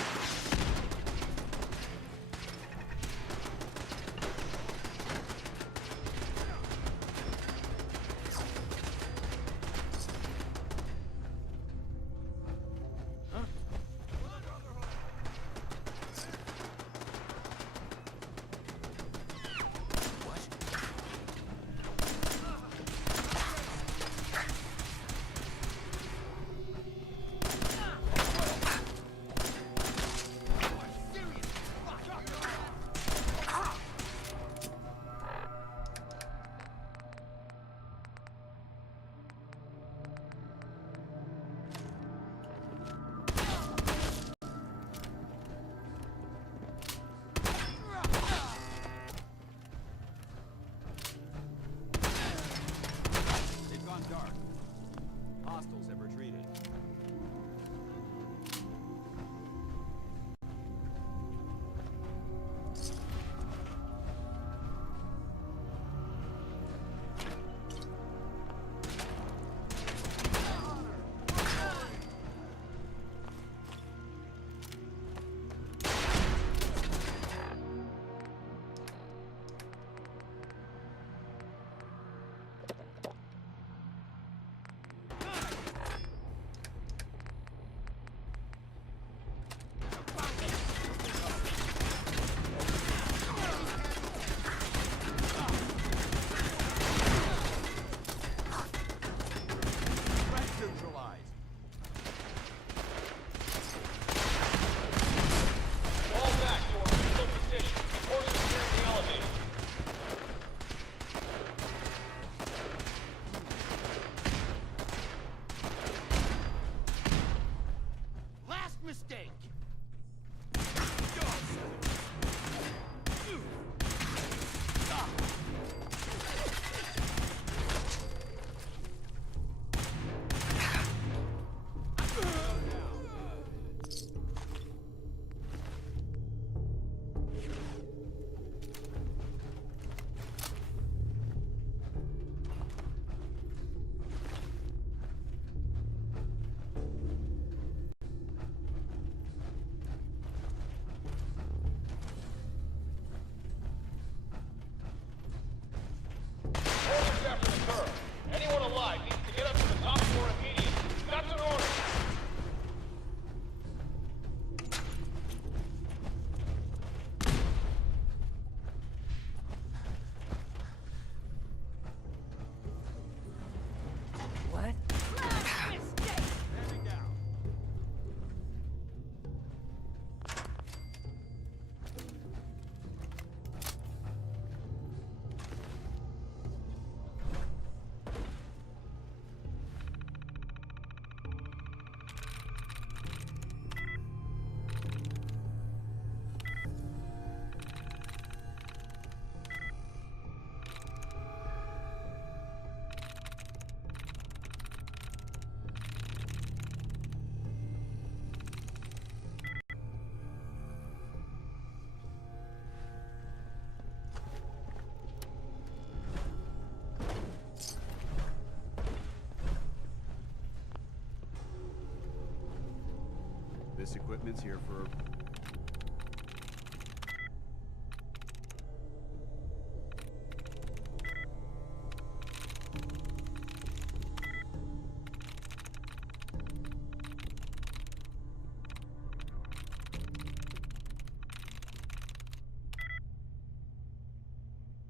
This equipment's here for...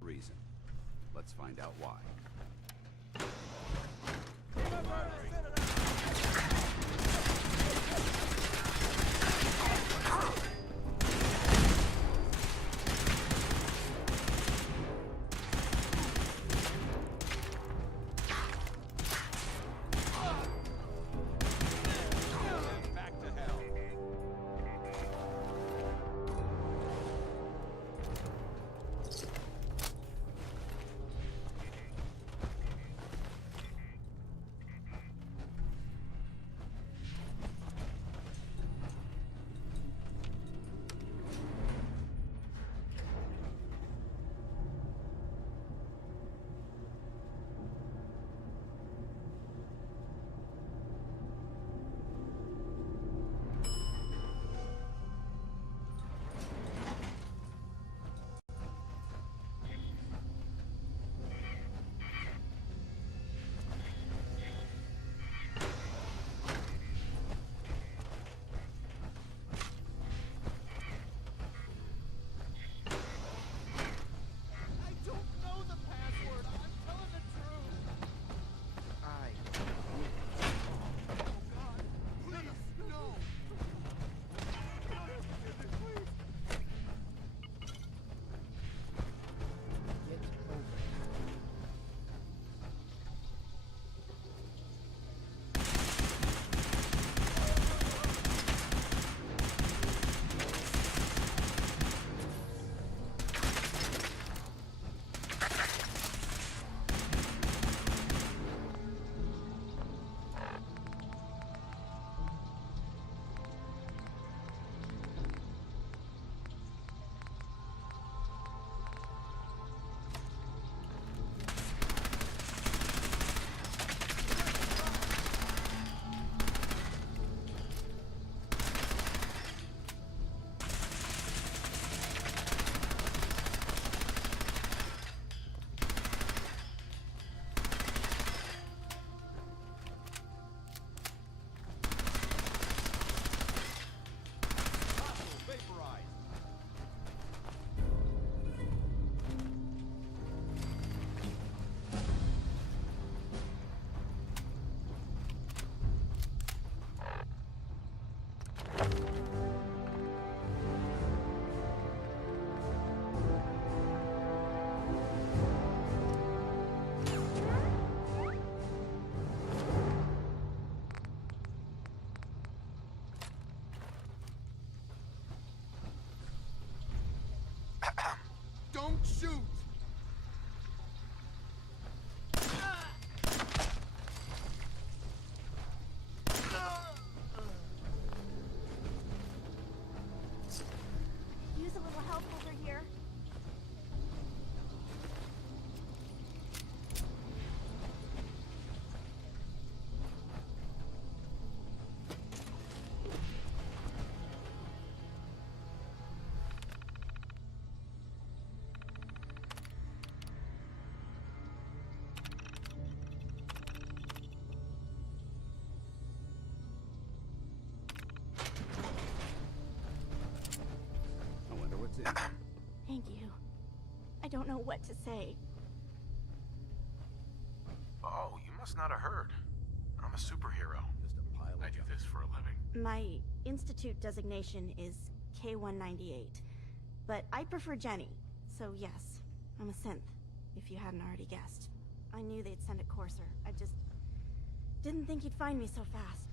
reason. Let's find out why. Don't shoot! Use a little help over here. I wonder what's in. Thank you. I don't know what to say. Oh, you must not have heard. I'm a superhero. Just a pile of I do this for a living. My institute designation is K-198, but I prefer Jenny, so yes, I'm a synth, if you hadn't already guessed. I knew they'd send a courser. I just didn't think he'd find me so fast.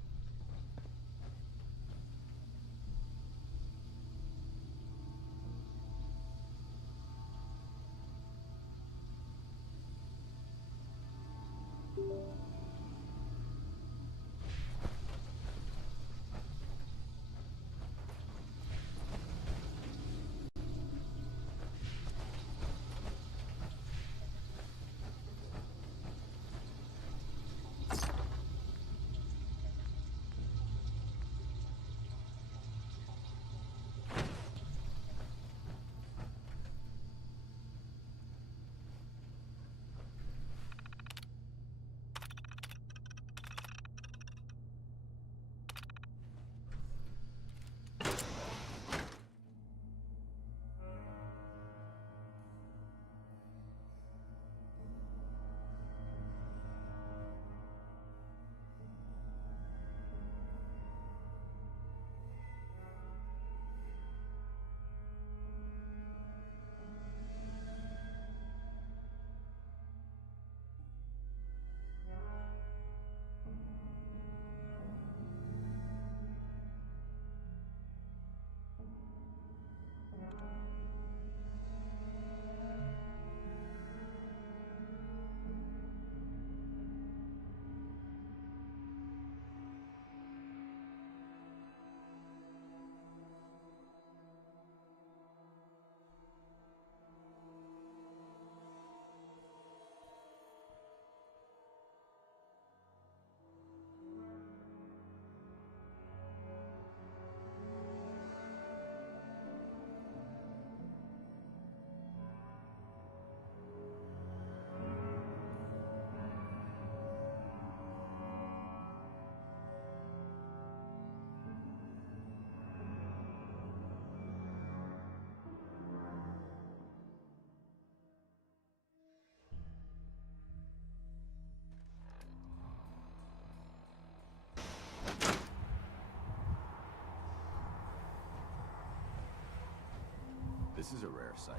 This is a rare sight.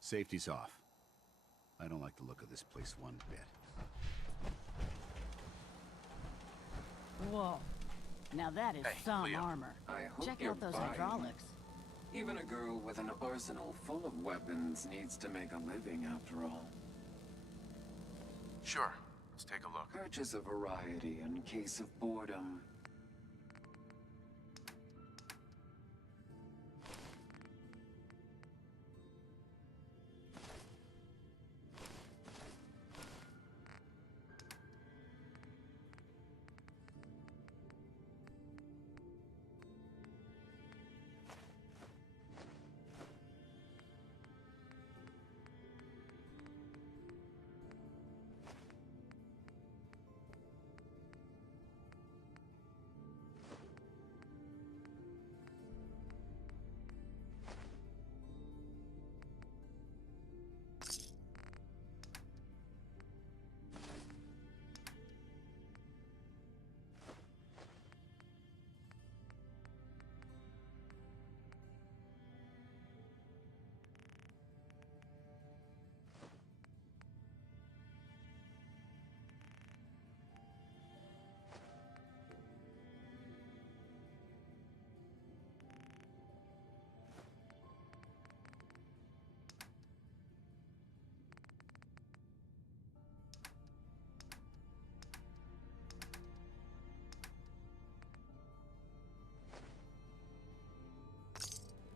Safety's off. I don't like the look of this place one bit. Whoa. Now that is some armor. I hope Check you're out those buying. hydraulics. Even a girl with an arsenal full of weapons needs to make a living after all. Sure. Let's take a look. Purchase a variety in case of boredom.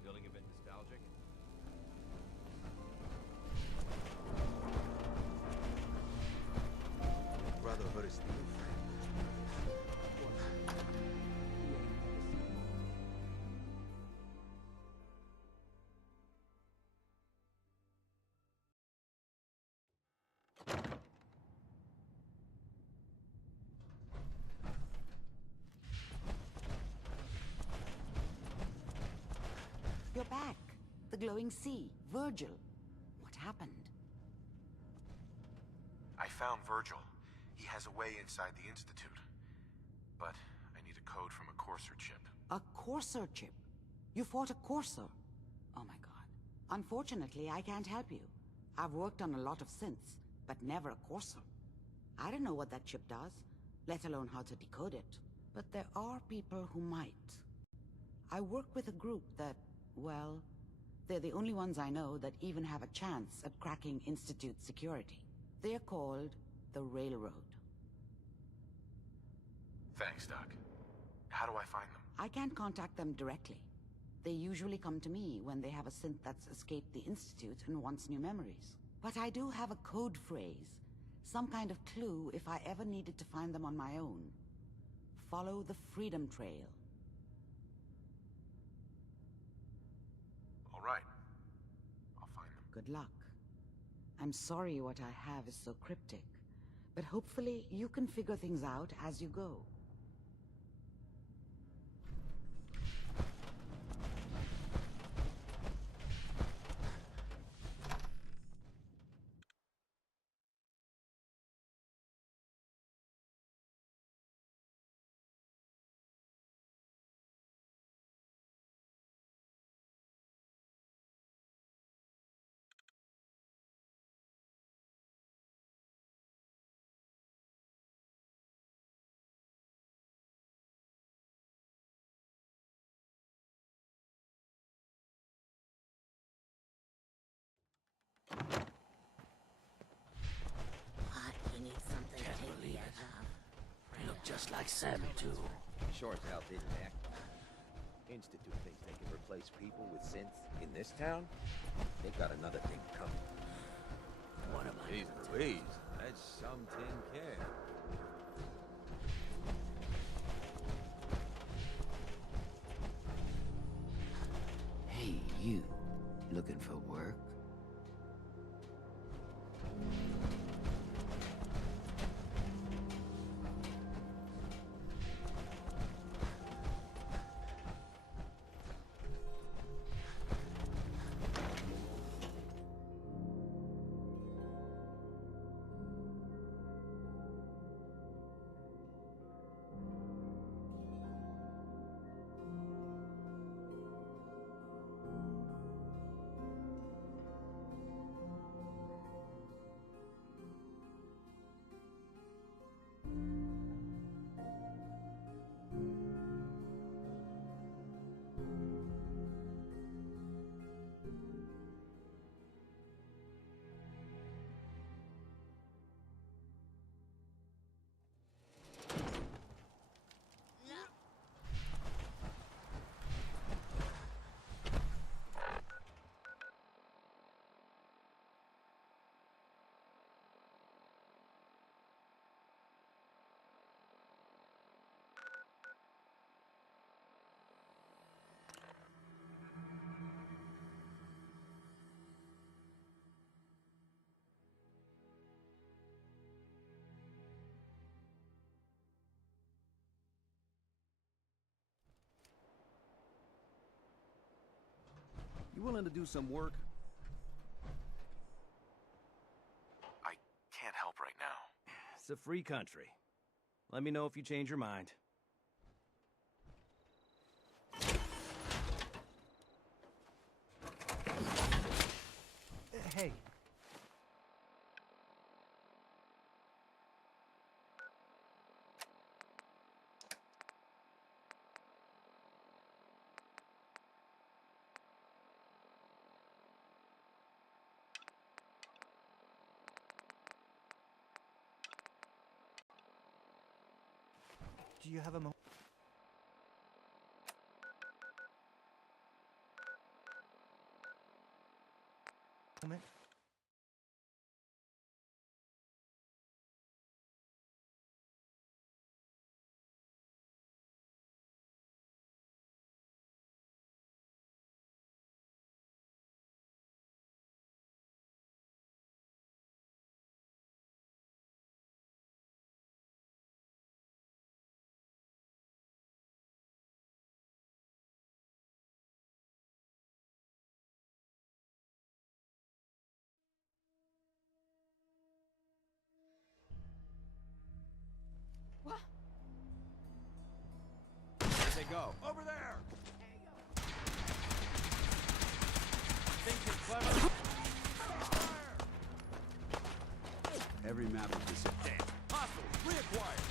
Feeling a bit nostalgic? Brotherhood is still You're back. The glowing sea. Virgil. What happened? I found Virgil. He has a way inside the Institute. But I need a code from a Courser chip. A Courser chip? You fought a Courser? Oh my god. Unfortunately, I can't help you. I've worked on a lot of synths, but never a Courser. I don't know what that chip does, let alone how to decode it. But there are people who might. I work with a group that, well, they're the only ones I know that even have a chance at cracking Institute security. They're called the Railroad. Thanks, Doc. How do I find them? I can't contact them directly. They usually come to me when they have a synth that's escaped the Institute and wants new memories. But I do have a code phrase, some kind of clue if I ever needed to find them on my own. Follow the Freedom Trail. All right. I'll find them. Good luck. I'm sorry what I have is so cryptic, but hopefully you can figure things out as you go. You need something to take the edge off. Look just like Sam, too. Short out, didn't act. Institute thinks they can replace people with synths in this town? They got another thing coming. What am I? Jeez Louise, that That's some tin can. Hey, you. Looking for work? You willing to do some work? I can't help right now. It's a free country. Let me know if you change your mind. Hey. Do you have a moment? Where'd they go? Over there! Think you're clever? Every map is this. Damn. Hostiles, reacquired!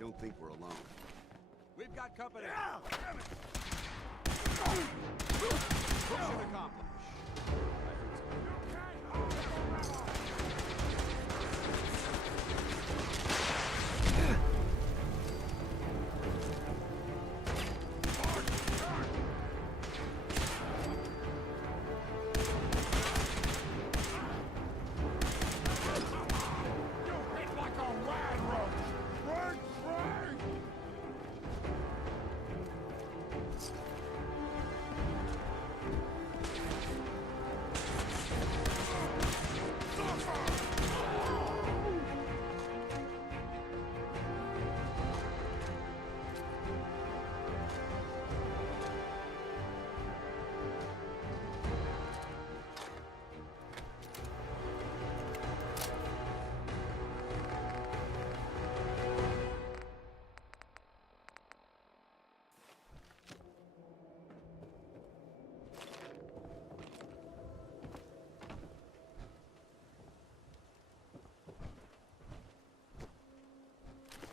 don't think we're alone. We've got company. Mission accomplished.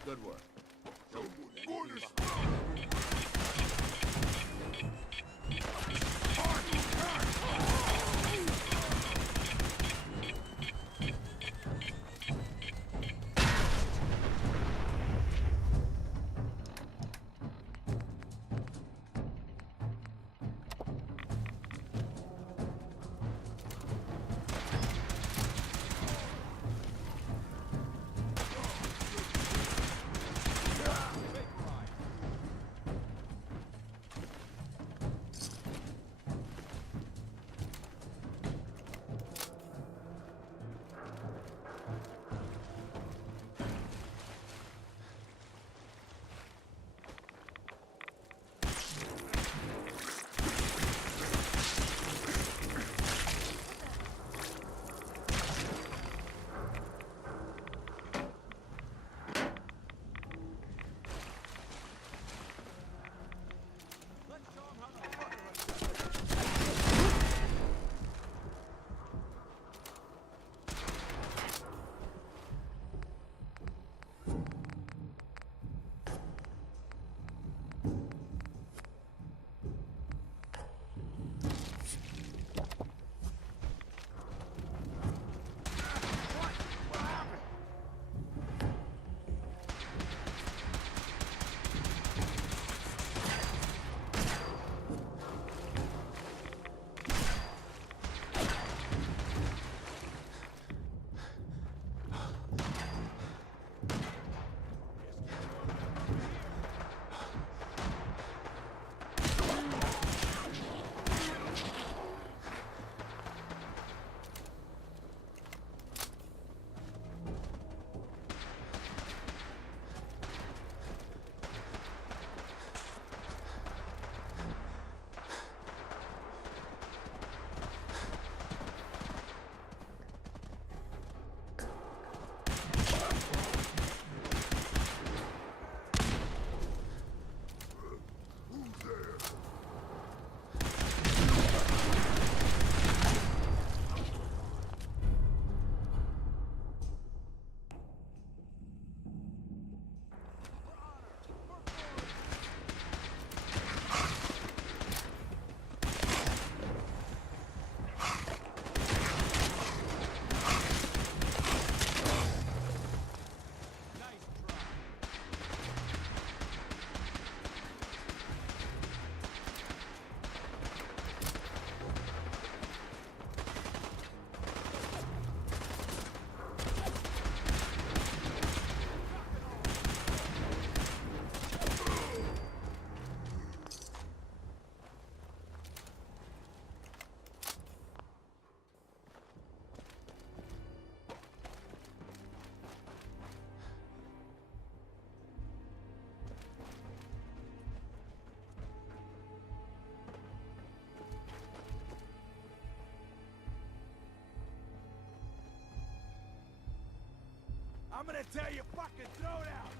Good work. I'm gonna tell you fucking throw it out!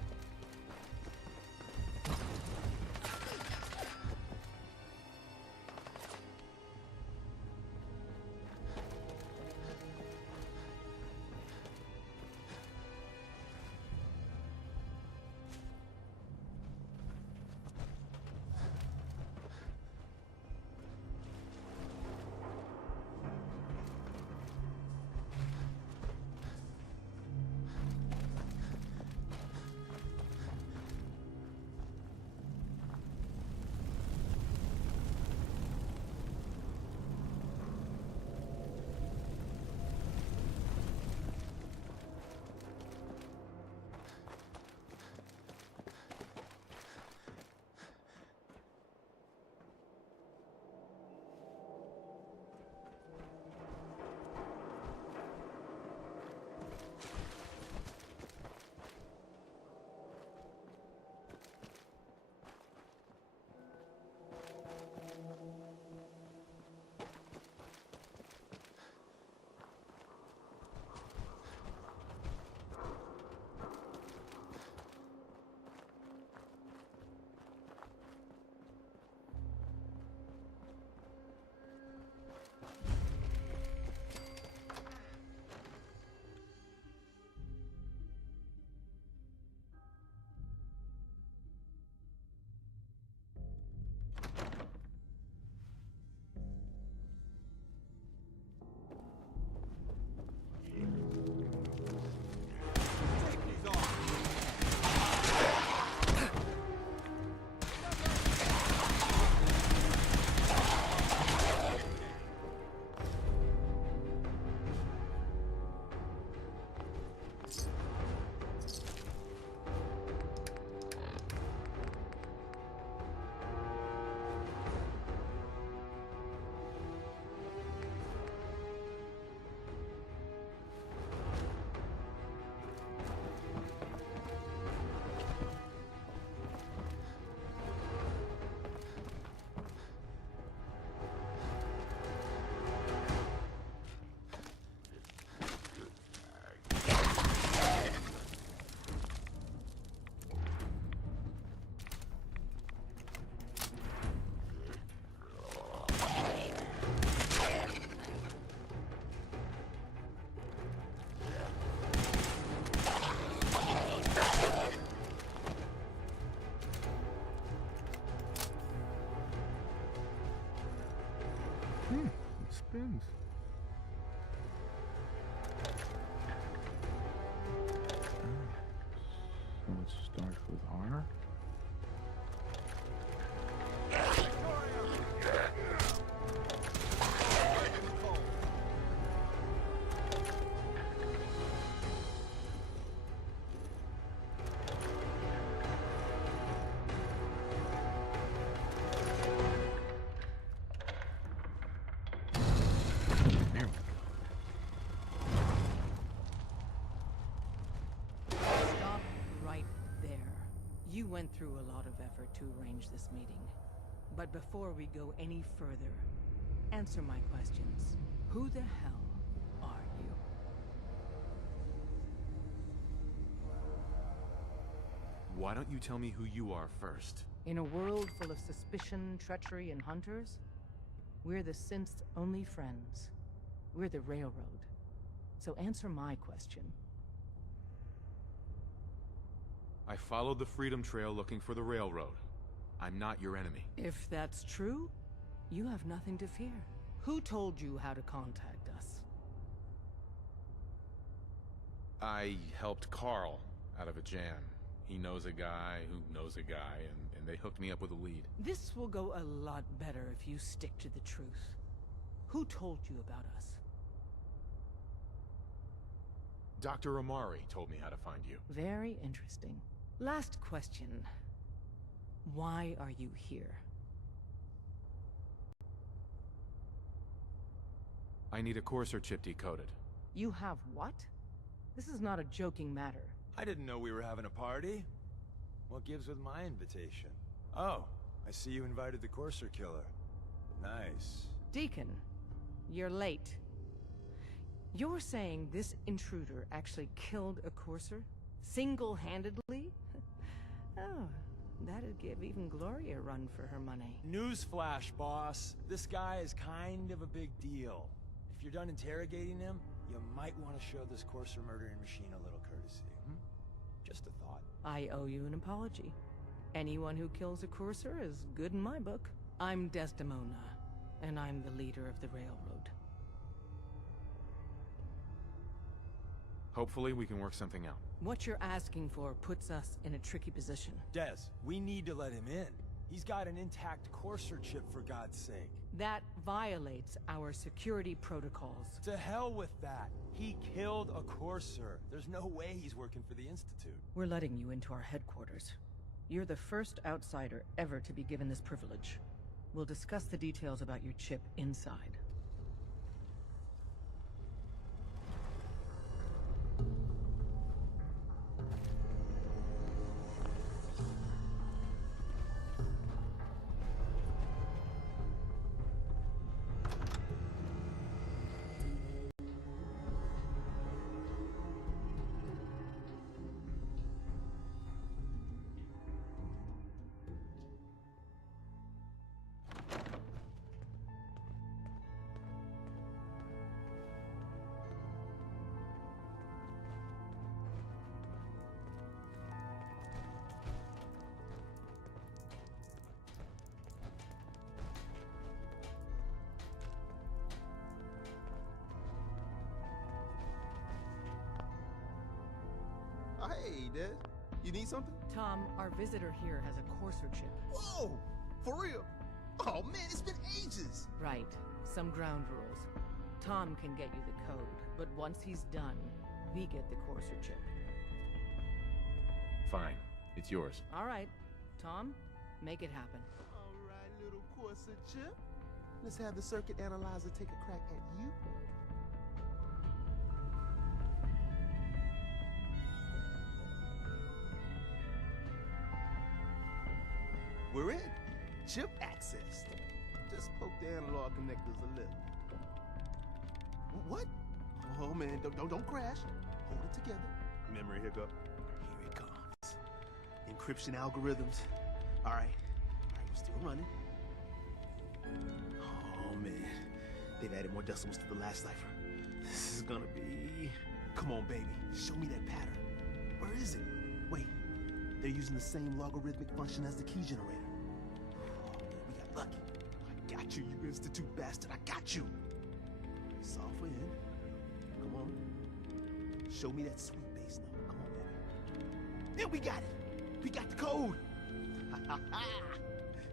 weapons. So it starts with R. Stop right there. You went through a lot of effort to arrange this meeting. But before we go any further, answer my questions. Who the hell are you? Why don't you tell me who you are first? In a world full of suspicion, treachery, and hunters, we're the synth's only friends. We're the Railroad. So answer my question. I followed the Freedom Trail looking for the Railroad. I'm not your enemy. If that's true, you have nothing to fear. Who told you how to contact us? I helped Carl out of a jam. He knows a guy who knows a guy, and they hooked me up with a lead. This will go a lot better if you stick to the truth. Who told you about us? Dr. Amari told me how to find you. Very interesting. Last question. Why are you here? I need a Courser chip decoded. You have what? This is not a joking matter. I didn't know we were having a party. What gives with my invitation? Oh, I see you invited the Courser killer. Nice. Deacon, you're late. You're saying this intruder actually killed a Courser? Single-handedly? Oh, that'd give even Gloria a run for her money. Newsflash, boss. This guy is kind of a big deal. If you're done interrogating him, you might want to show this Courser murdering machine a little courtesy. Just a thought. I owe you an apology. Anyone who kills a Courser is good in my book. I'm Desdemona, and I'm the leader of the Railroad. Hopefully we can work something out. What you're asking for puts us in a tricky position. Des, we need to let him in. He's got an intact Courser chip, for God's sake. That violates our security protocols. To hell with that. He killed a Courser. There's no way he's working for the Institute. We're letting you into our headquarters. You're the first outsider ever to be given this privilege. We'll discuss the details about your chip inside. Hey, Des. You need something? Tom, our visitor here has a Courser chip. Whoa! For real? Oh man, it's been ages! Right. Some ground rules. Tom can get you the code, but once he's done, we get the Courser chip. Fine. It's yours. All right. Tom, make it happen. All right, little Courser chip. Let's have the circuit analyzer take a crack at you. We're in. Chip accessed. Just poke the analog connectors a little. What? Oh man, don't crash. Hold it together. Memory hiccup. Here it comes. Encryption algorithms. All right, we're still running. Oh man, they've added more decimals to the last cipher. This is gonna be... Come on, baby, show me that pattern. Where is it? Wait, they're using the same logarithmic function as the key generator. Oh man, we got lucky. I got you, you Institute bastard, I got you. Soft in. Come on. Show me that sweet bass note. Come on, baby. And we got it. We got the code.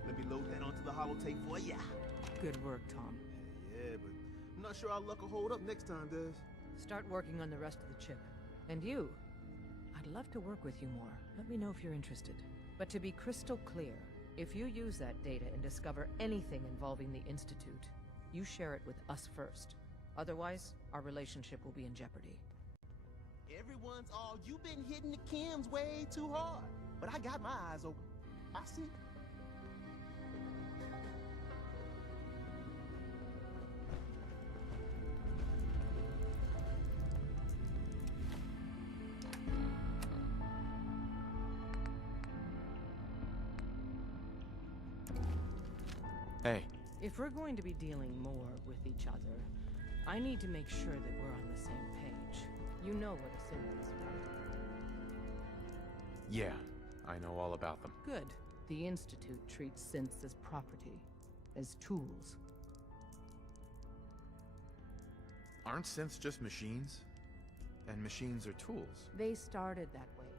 Let me load that onto the holotape for ya. Good work, Tom. Yeah, but I'm not sure our luck will hold up next time, Des. Start working on the rest of the chip. And you? I'd love to work with you more. Let me know if you're interested. But to be crystal clear, if you use that data and discover anything involving the Institute, you share it with us first. Otherwise, our relationship will be in jeopardy. Everyone's all, you've been hitting the chems way too hard. But I got my eyes open. I see. Hey. If we're going to be dealing more with each other, I need to make sure that we're on the same page. You know what a synth is, right? Yeah, I know all about them. Good. The Institute treats synths as property, as tools. Aren't synths just machines? And machines are tools. They started that way.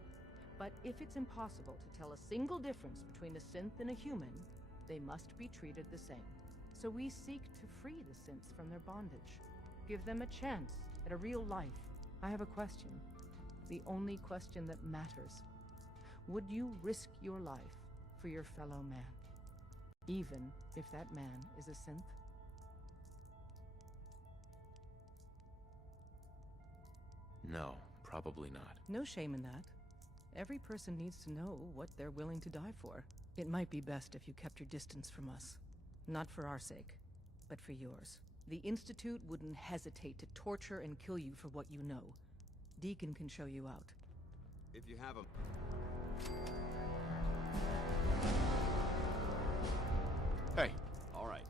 But if it's impossible to tell a single difference between a synth and a human, they must be treated the same. So we seek to free the synths from their bondage. Give them a chance at a real life. I have a question. The only question that matters. Would you risk your life for your fellow man? Even if that man is a synth? No, probably not. No shame in that. Every person needs to know what they're willing to die for. It might be best if you kept your distance from us. Not for our sake, but for yours. The Institute wouldn't hesitate to torture and kill you for what you know. Deacon can show you out. If you have a... Hey. All right.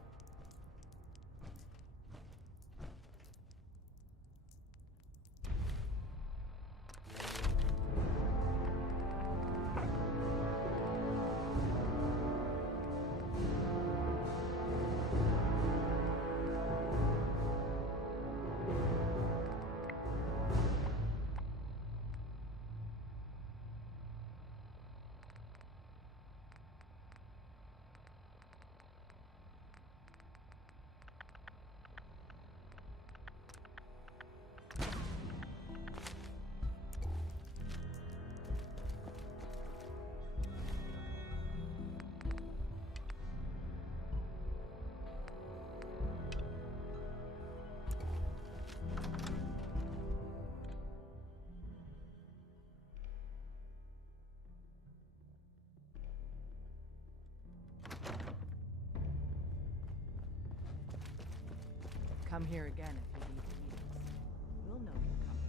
Come here again if you need meetings. We'll know you're coming.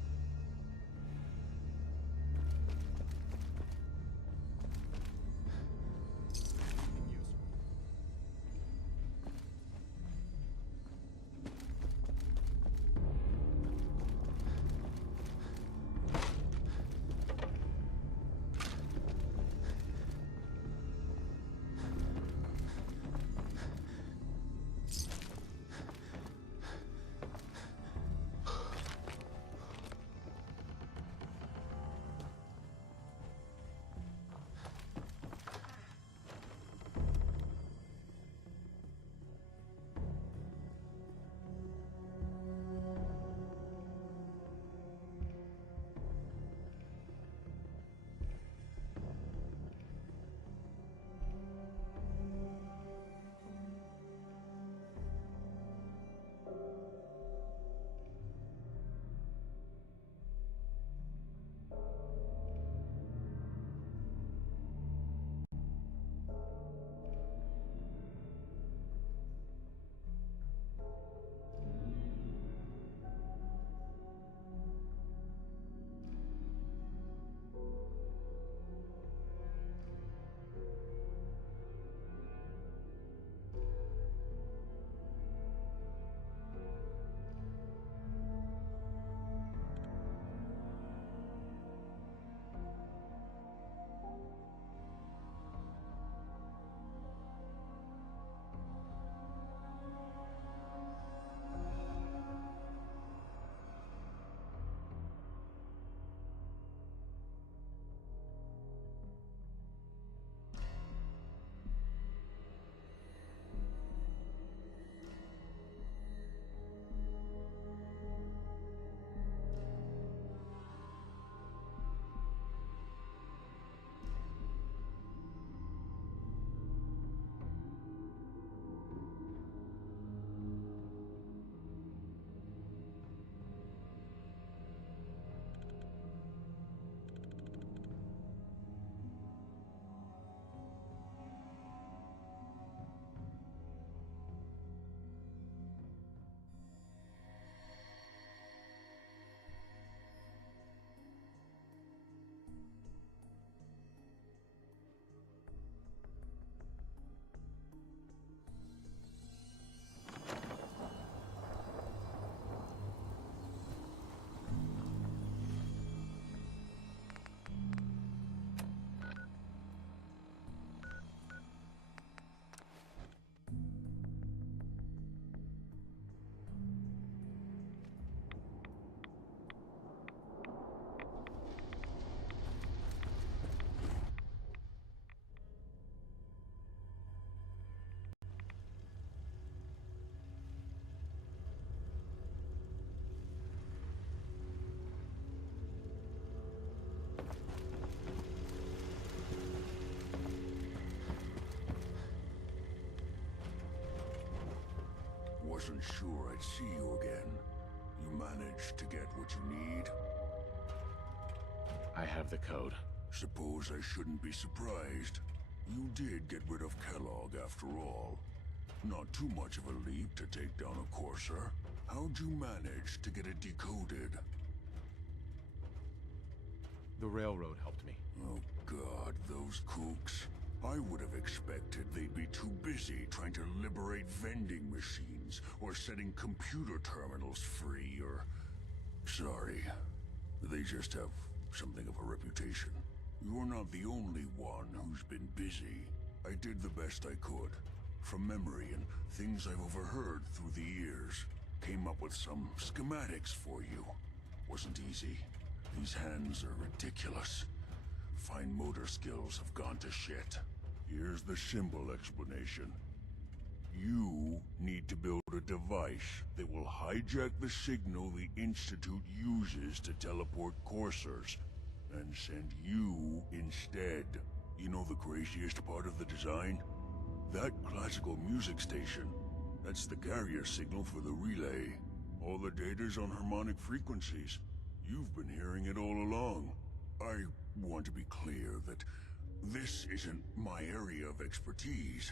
wasn't sure I'd see you again. You managed to get what you need? I have the code. Suppose I shouldn't be surprised. You did get rid of Kellogg after all. Not too much of a leap to take down a Courser. How'd you manage to get it decoded? The railroad helped me. Oh God, those kooks. I would have expected they'd be too busy trying to liberate vending machines or setting computer terminals free or... Sorry. They just have something of a reputation. You're not the only one who's been busy. I did the best I could. From memory and things I've overheard through the years. Came up with some schematics for you. Wasn't easy. These hands are ridiculous. Fine motor skills have gone to shit. Here's the simple explanation. You need to build a device that will hijack the signal the Institute uses to teleport coursers, and send you instead. You know the craziest part of the design? That classical music station. That's the carrier signal for the relay. All the data's on harmonic frequencies. You've been hearing it all along. I want to be clear that this isn't my area of expertise.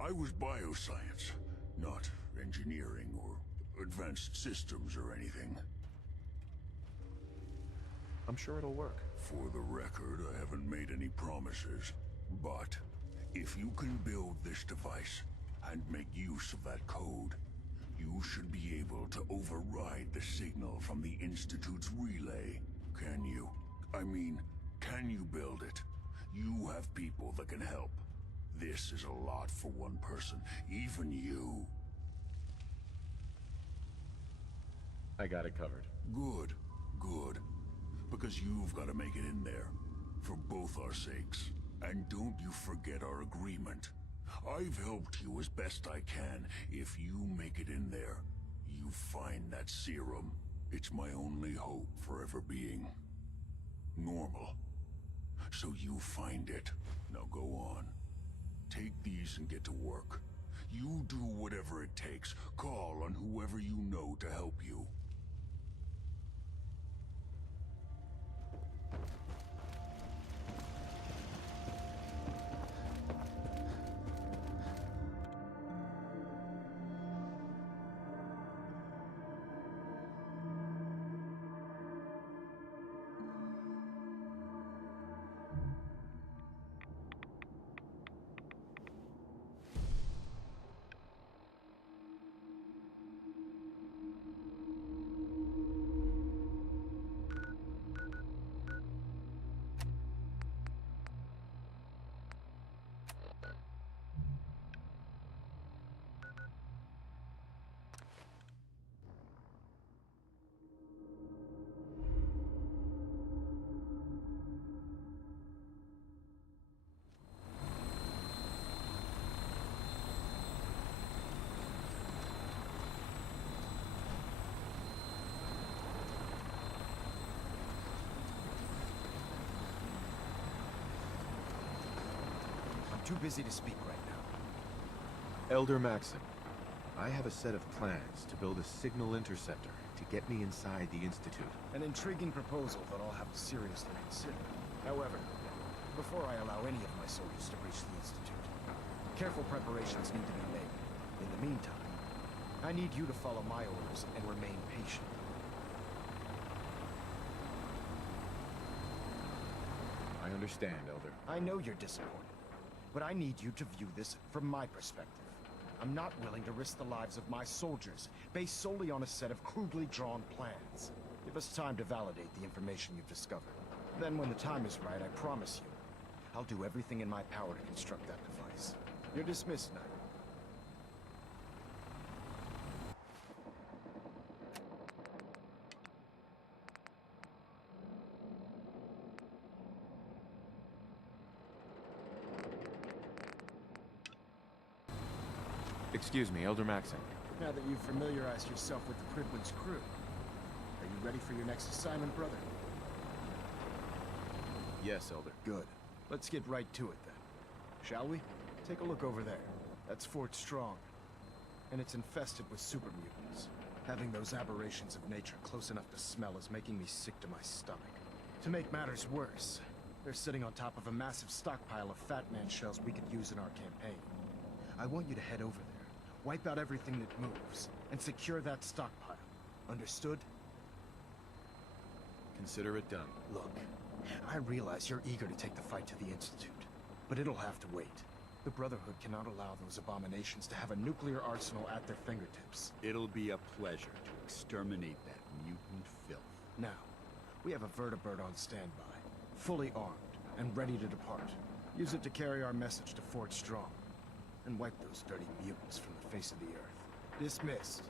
I was bioscience, not engineering or advanced systems or anything. I'm sure it'll work. For the record, I haven't made any promises. But if you can build this device and make use of that code, you should be able to override the signal from the Institute's relay. Can you? I mean, can you build it? You have people that can help. This is a lot for one person, even you. I got it covered. Good, good. Because you've got to make it in there. For both our sakes. And don't you forget our agreement. I've helped you as best I can. If you make it in there, you find that serum. It's my only hope for ever being normal. So you find it. Now go on. Take these and get to work. You do whatever it takes. Call on whoever you know to help you. Too busy to speak right now. Elder Maxson, I have a set of plans to build a signal interceptor to get me inside the Institute. An intriguing proposal that I'll have to seriously consider. However, before I allow any of my soldiers to breach the Institute, careful preparations need to be made. In the meantime, I need you to follow my orders and remain patient. I understand, Elder. I know you're disappointed. But I need you to view this from my perspective. I'm not willing to risk the lives of my soldiers, based solely on a set of crudely drawn plans. Give us time to validate the information you've discovered. Then when the time is right, I promise you, I'll do everything in my power to construct that device. You're dismissed, Knight. Excuse me, Elder Maxson. Now that you've familiarized yourself with the Prydwen's crew, are you ready for your next assignment, brother? Yes, Elder. Good. Let's get right to it then. Shall we? Take a look over there. That's Fort Strong. and it's infested with super mutants. Having those aberrations of nature close enough to smell is making me sick to my stomach. To make matters worse, they're sitting on top of a massive stockpile of Fat Man shells we could use in our campaign. I want you to head over there, wipe out everything that moves, and secure that stockpile. Understood? Consider it done. Look, I realize you're eager to take the fight to the Institute, but it'll have to wait. The Brotherhood cannot allow those abominations to have a nuclear arsenal at their fingertips. It'll be a pleasure to exterminate that mutant filth. Now, we have a vertibird on standby, fully armed and ready to depart. Use it to carry our message to Fort Strong, and wipe those dirty mutants from the face of the earth. Dismissed.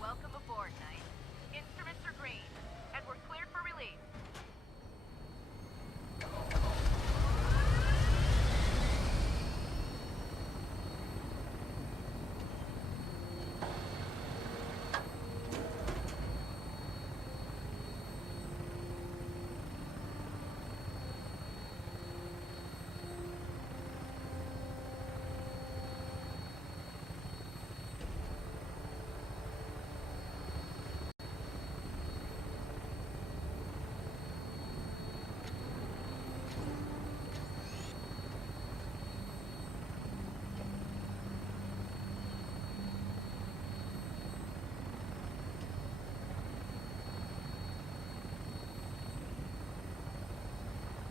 Welcome aboard, Knight. Instruments are green, and we're cleared for release.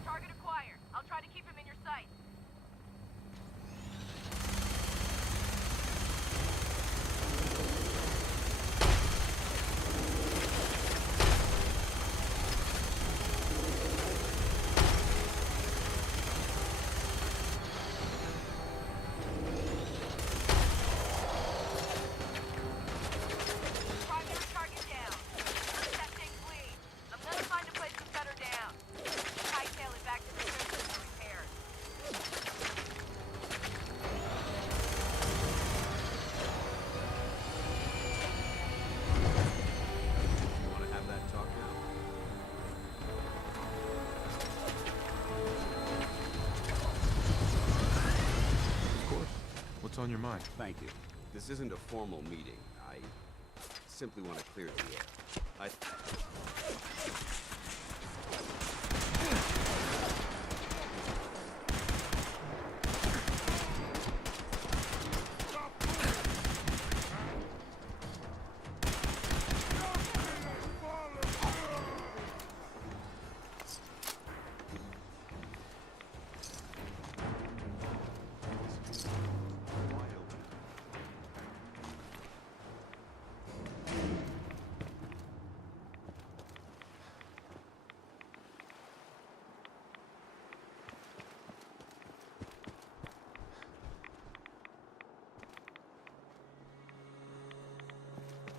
Target acquired. I'll try to keep him in your sight. Primary target down. Testing clean. I'm gonna find a place to set her down. Hightail it back to the surface for repairs. Want to have that talk now? Of course. What's on your mind? Thank you. This isn't a formal meeting. I simply want to clear the air.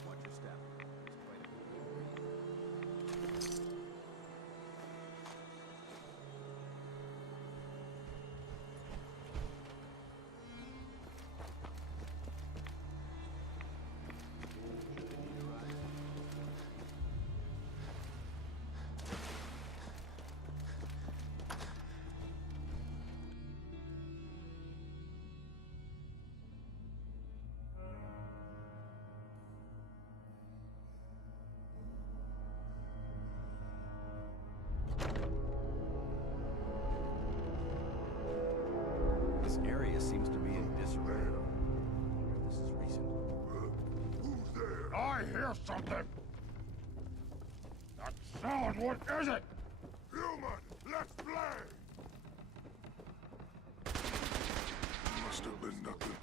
Watch your step. This area seems to be in disarray. This is recent. Who's there? I hear something! That sound, what is it? Human, let's play! Must have been nothing.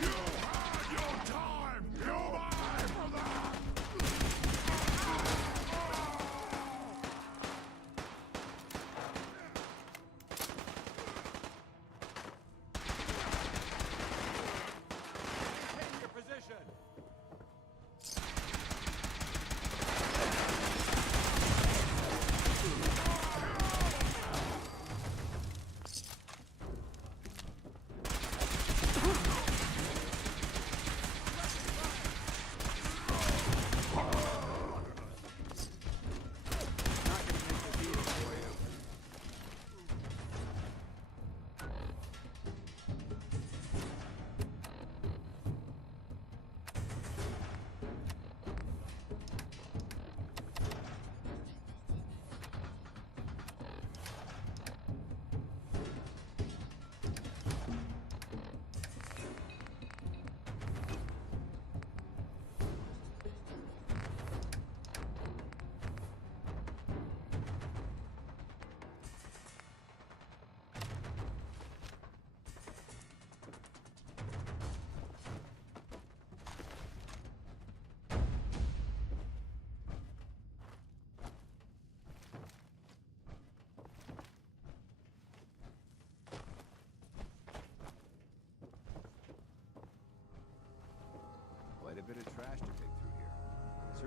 You had your time! You'll die for that! Take your position!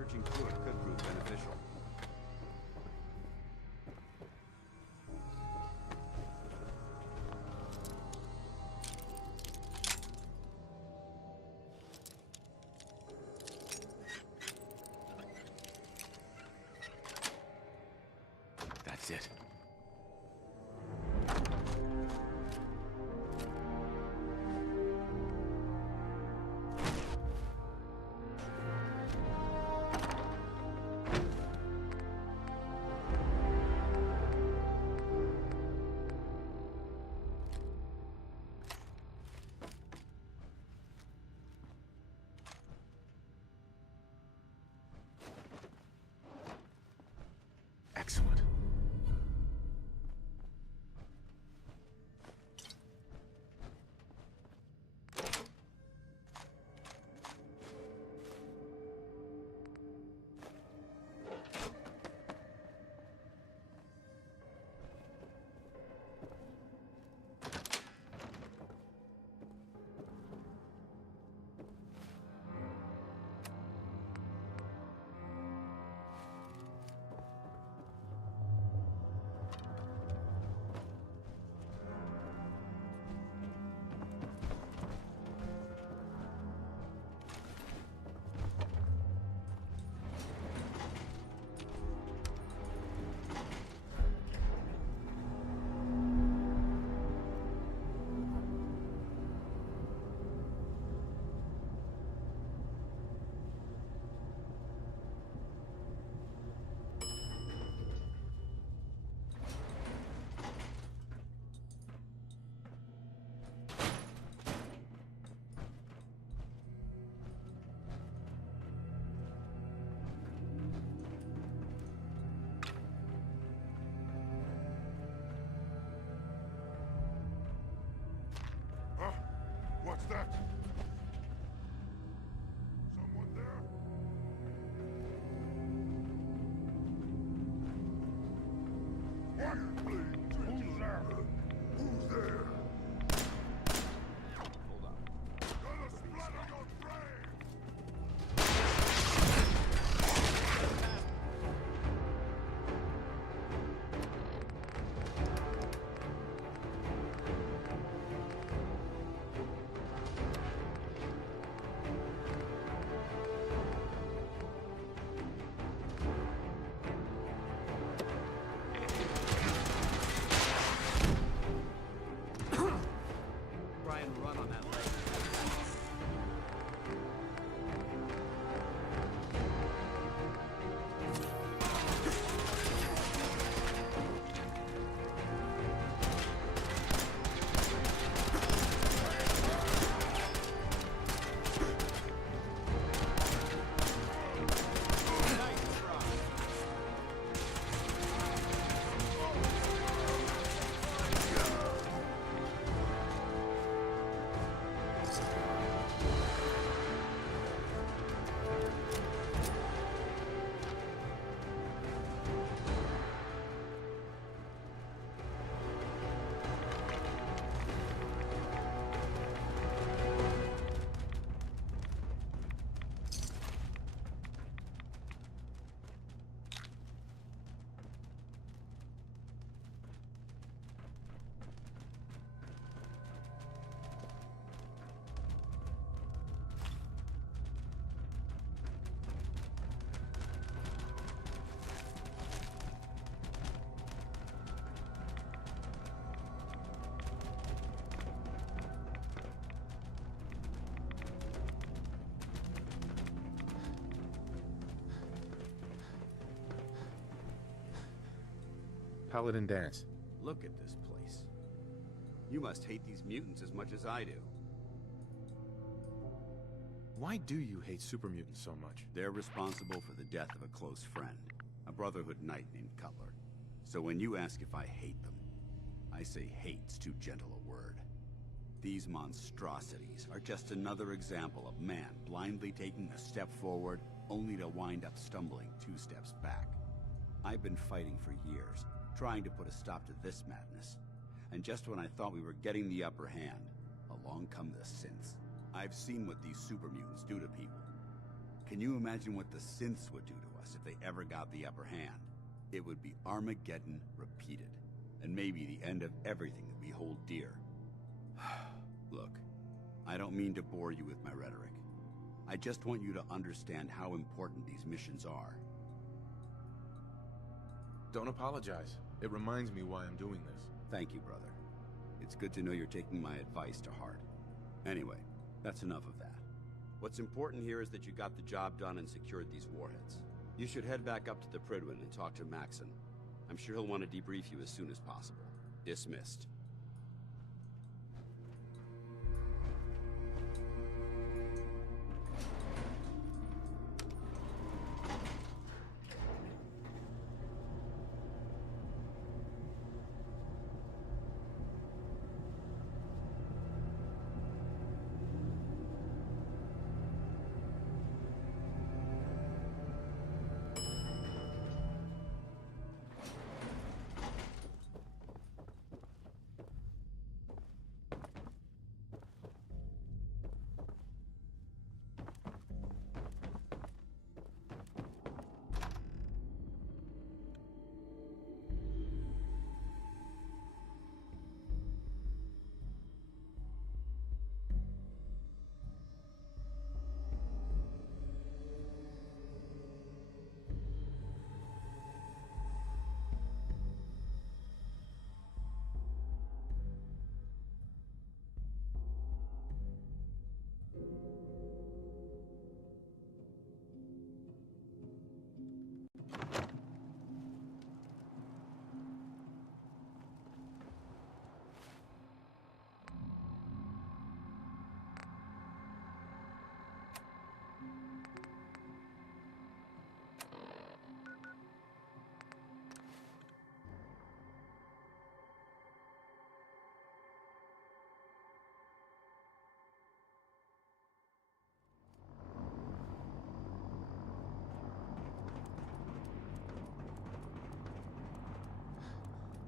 Searching through it could prove beneficial. That's it. Excellent. Huh? What's that? Someone there? Quiet, please. Who's there? Who's there? Hold on. Gonna splatter your brain! Brian, run on that leg. Paladin Danse. Look at this place. You must hate these mutants as much as I do. Why do you hate super mutants so much? They're responsible for the death of a close friend, a Brotherhood knight named Cutler. So when you ask if I hate them, I say hate's too gentle a word. These monstrosities are just another example of man blindly taking a step forward, only to wind up stumbling 2 steps back. I've been fighting for years, trying to put a stop to this madness. And just when I thought we were getting the upper hand, along come the synths. I've seen what these super mutants do to people. Can you imagine what the synths would do to us if they ever got the upper hand? It would be Armageddon repeated, and maybe the end of everything that we hold dear. Look, I don't mean to bore you with my rhetoric. I just want you to understand how important these missions are. Don't apologize. It reminds me why I'm doing this. Thank you, brother. It's good to know you're taking my advice to heart. Anyway, that's enough of that. What's important here is that you got the job done and secured these warheads. You should head back up to the Prydwen and talk to Maxon. I'm sure he'll want to debrief you as soon as possible. Dismissed.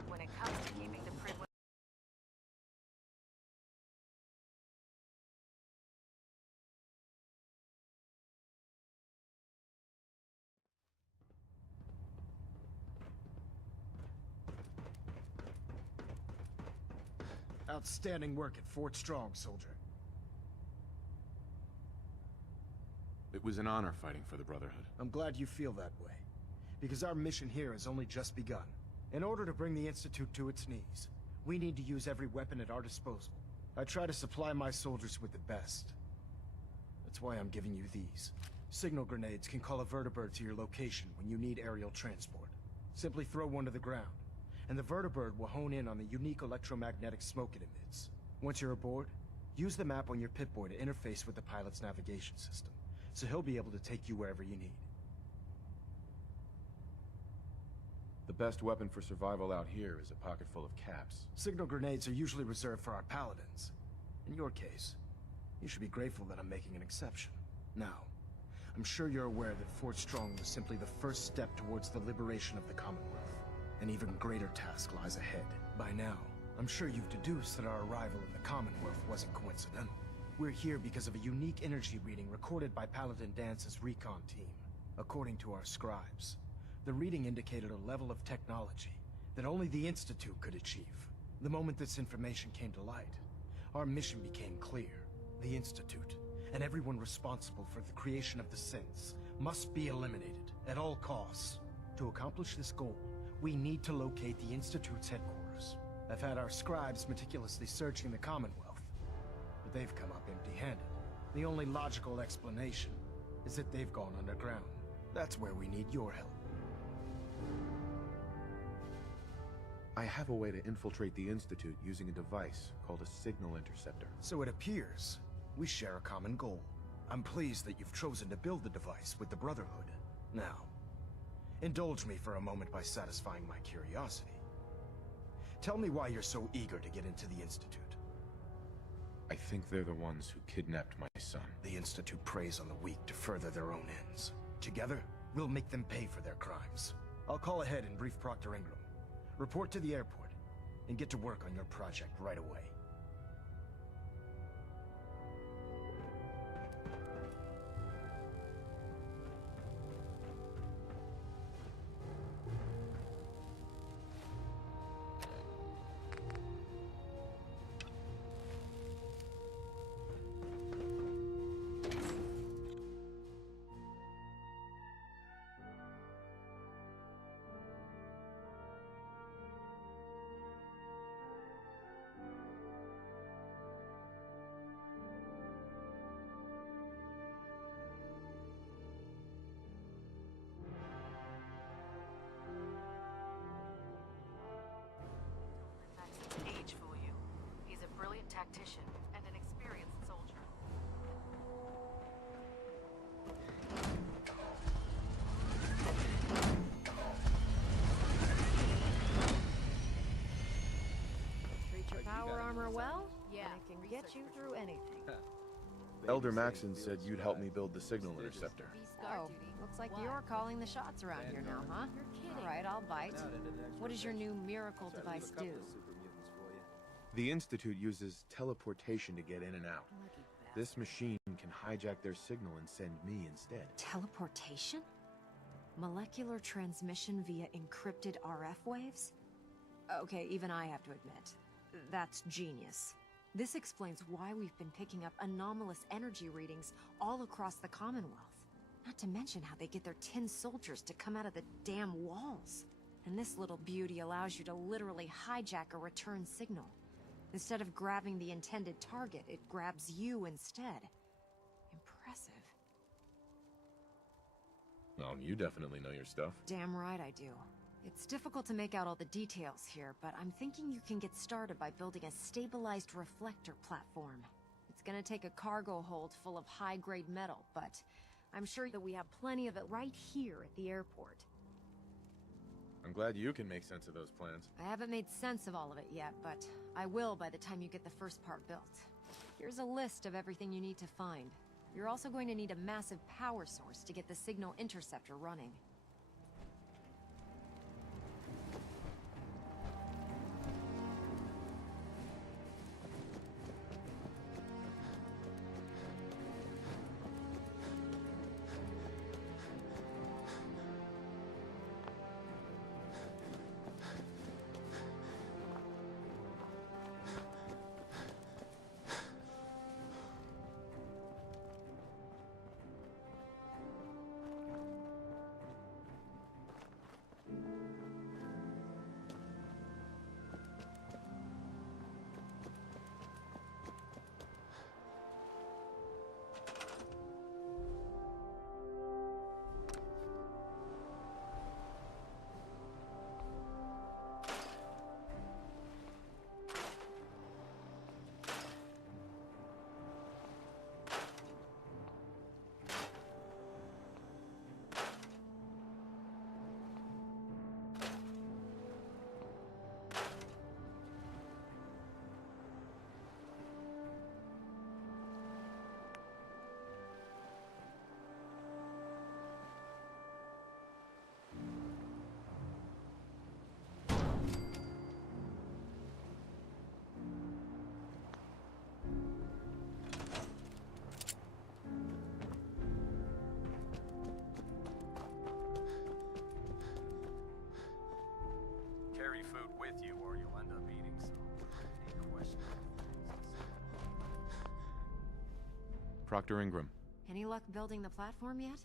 When it comes to keeping the Prydwen... Outstanding work at Fort Strong, soldier. It was an honor fighting for the Brotherhood. I'm glad you feel that way, because our mission here has only just begun. In order to bring the Institute to its knees, we need to use every weapon at our disposal. I try to supply my soldiers with the best. That's why I'm giving you these. Signal grenades can call a vertibird to your location when you need aerial transport. Simply throw one to the ground, and the vertibird will hone in on the unique electromagnetic smoke it emits. Once you're aboard, use the map on your Pip-Boy to interface with the pilot's navigation system, so he'll be able to take you wherever you need. The best weapon for survival out here is a pocket full of caps. Signal grenades are usually reserved for our paladins. In your case, you should be grateful that I'm making an exception. Now, I'm sure you're aware that Fort Strong was simply the first step towards the liberation of the Commonwealth. An even greater task lies ahead. By now, I'm sure you've deduced that our arrival in the Commonwealth wasn't coincidental. We're here because of a unique energy reading recorded by Paladin Dance's recon team. According to our scribes, the reading indicated a level of technology that only the Institute could achieve. The moment this information came to light, our mission became clear. The Institute, and everyone responsible for the creation of the synths, must be eliminated at all costs. To accomplish this goal, we need to locate the Institute's headquarters. I've had our scribes meticulously searching the Commonwealth, but they've come up empty-handed. The only logical explanation is that they've gone underground. That's where we need your help. I have a way to infiltrate the Institute using a device called a signal interceptor. So it appears we share a common goal. I'm pleased that you've chosen to build the device with the Brotherhood. Now, indulge me for a moment by satisfying my curiosity. Tell me why you're so eager to get into the Institute. I think they're the ones who kidnapped my son. The Institute preys on the weak to further their own ends. Together, we'll make them pay for their crimes. I'll call ahead and brief Proctor Ingram. Report to the airport, and get to work on your project right away. tactician and an experienced soldier. Treat your power armor well, Yeah, and it can get you through anything. Elder Maxon said you'd help me build the signal interceptor. Oh, looks like you're calling the shots around here now, huh? All right, I'll bite. What does your new miracle device do? The Institute uses teleportation to get in and out. This machine can hijack their signal and send me instead. Teleportation? Molecular transmission via encrypted RF waves? Okay, even I have to admit, that's genius. This explains why we've been picking up anomalous energy readings all across the Commonwealth. Not to mention how they get their tin soldiers to come out of the damn walls. And this little beauty allows you to literally hijack a return signal. Instead of grabbing the intended target, it grabs you instead. Impressive. Well, you definitely know your stuff. Damn right I do. It's difficult to make out all the details here, but I'm thinking you can get started by building a stabilized reflector platform. It's gonna take a cargo hold full of high-grade metal, but I'm sure that we have plenty of it right here at the airport. I'm glad you can make sense of those plans. I haven't made sense of all of it yet, but I will by the time you get the first part built. Here's a list of everything you need to find. You're also going to need a massive power source to get the signal interceptor running. Carry food with you or you'll end up eating some pretty questionable things. Proctor Ingram. Any luck building the platform yet?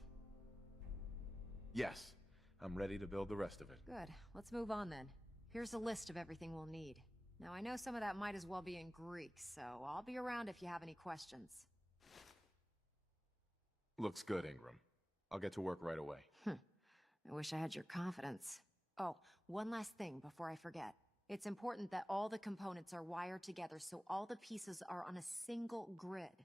Yes. I'm ready to build the rest of it. Good. Let's move on then. Here's a list of everything we'll need. Now, I know some of that might as well be in Greek, so I'll be around if you have any questions. Looks good, Ingram. I'll get to work right away. I wish I had your confidence. Oh, one last thing before I forget. It's important that all the components are wired together so all the pieces are on a single grid.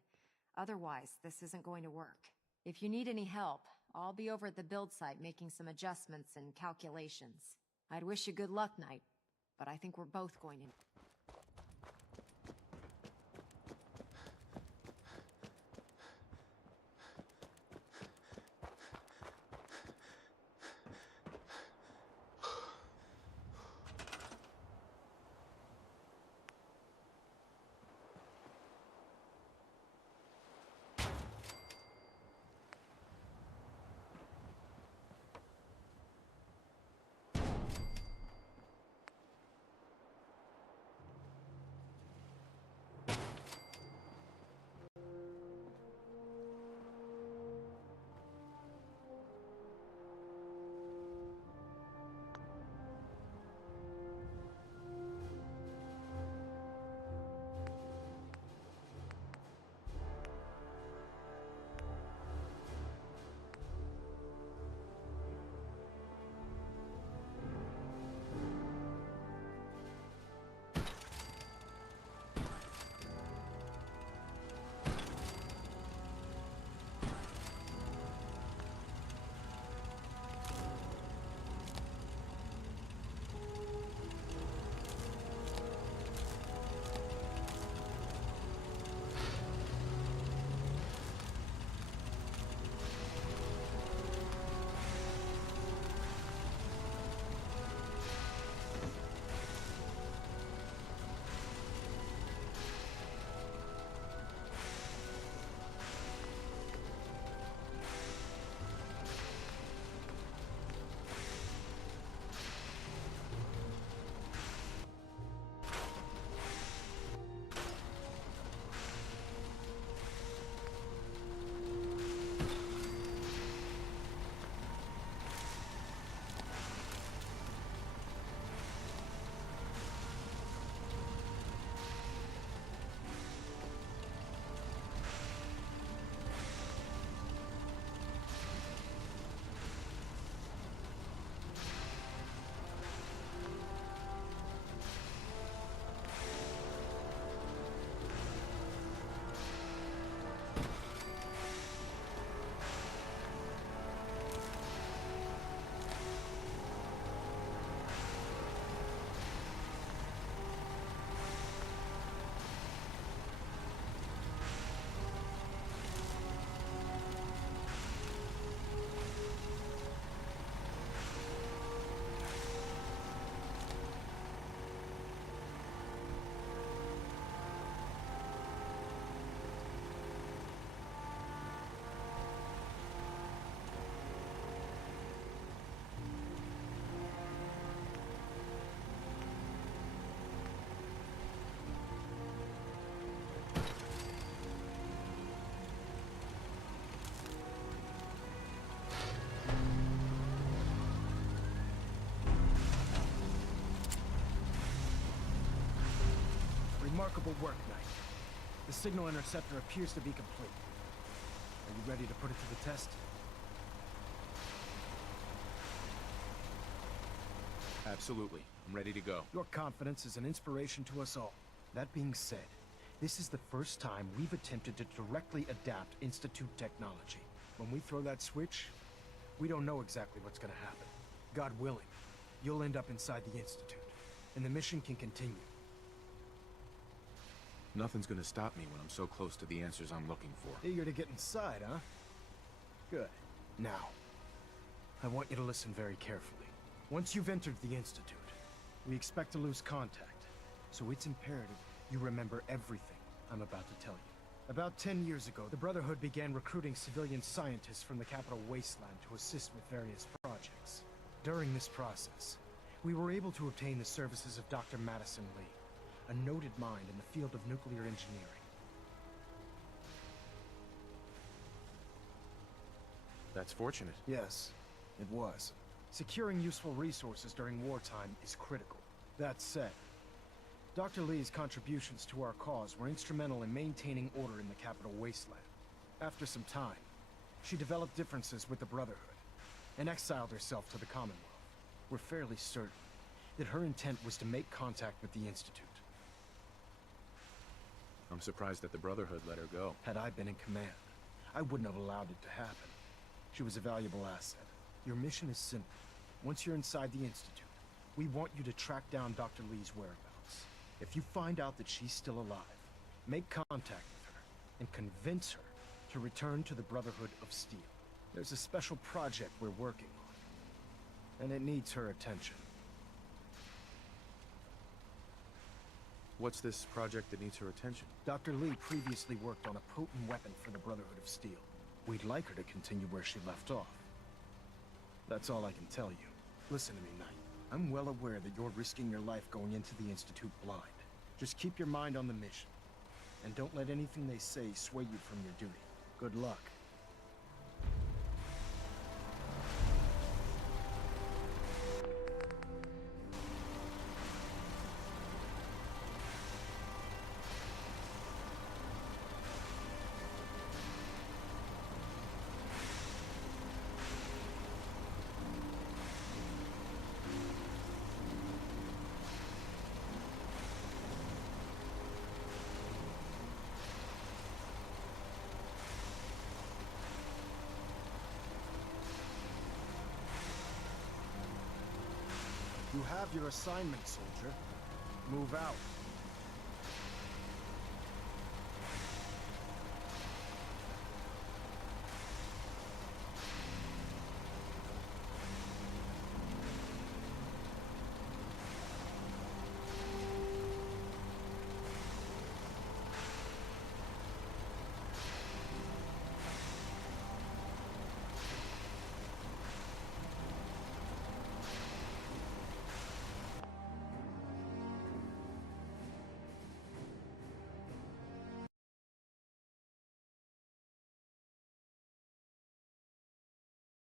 Otherwise, this isn't going to work. If you need any help, I'll be over at the build site making some adjustments and calculations. I'd wish you good luck, Knight, but I think we're both going to... remarkable work, Knight. The signal interceptor appears to be complete. Are you ready to put it to the test? Absolutely. I'm ready to go. Your confidence is an inspiration to us all. That being said, this is the first time we've attempted to directly adapt Institute technology. When we throw that switch, we don't know exactly what's gonna happen. God willing, you'll end up inside the Institute, and the mission can continue. Nothing's gonna stop me when I'm so close to the answers I'm looking for. Eager to get inside, huh? Good. Now, I want you to listen very carefully. Once you've entered the Institute, we expect to lose contact, so it's imperative you remember everything I'm about to tell you. About 10 years ago, the Brotherhood began recruiting civilian scientists from the capital wasteland to assist with various projects. During this process, we were able to obtain the services of Dr. Madison Lee, a noted mind in the field of nuclear engineering. That's fortunate. Yes, it was. Securing useful resources during wartime is critical. That said, Dr. Lee's contributions to our cause were instrumental in maintaining order in the capital wasteland. After some time, she developed differences with the Brotherhood and exiled herself to the Commonwealth. We're fairly certain that her intent was to make contact with the Institute. I'm surprised that the Brotherhood let her go. Had I been in command, I wouldn't have allowed it to happen. She was a valuable asset. Your mission is simple. Once you're inside the Institute, we want you to track down Dr. Lee's whereabouts. If you find out that she's still alive, make contact with her and convince her to return to the Brotherhood of Steel. There's a special project we're working on, and it needs her attention. What's this project that needs her attention? Dr. Lee previously worked on a potent weapon for the Brotherhood of Steel. We'd like her to continue where she left off. That's all I can tell you. Listen to me, Knight. I'm well aware that you're risking your life going into the Institute blind. Just keep your mind on the mission. And don't let anything they say sway you from your duty. Good luck. You have your assignment, soldier. Move out.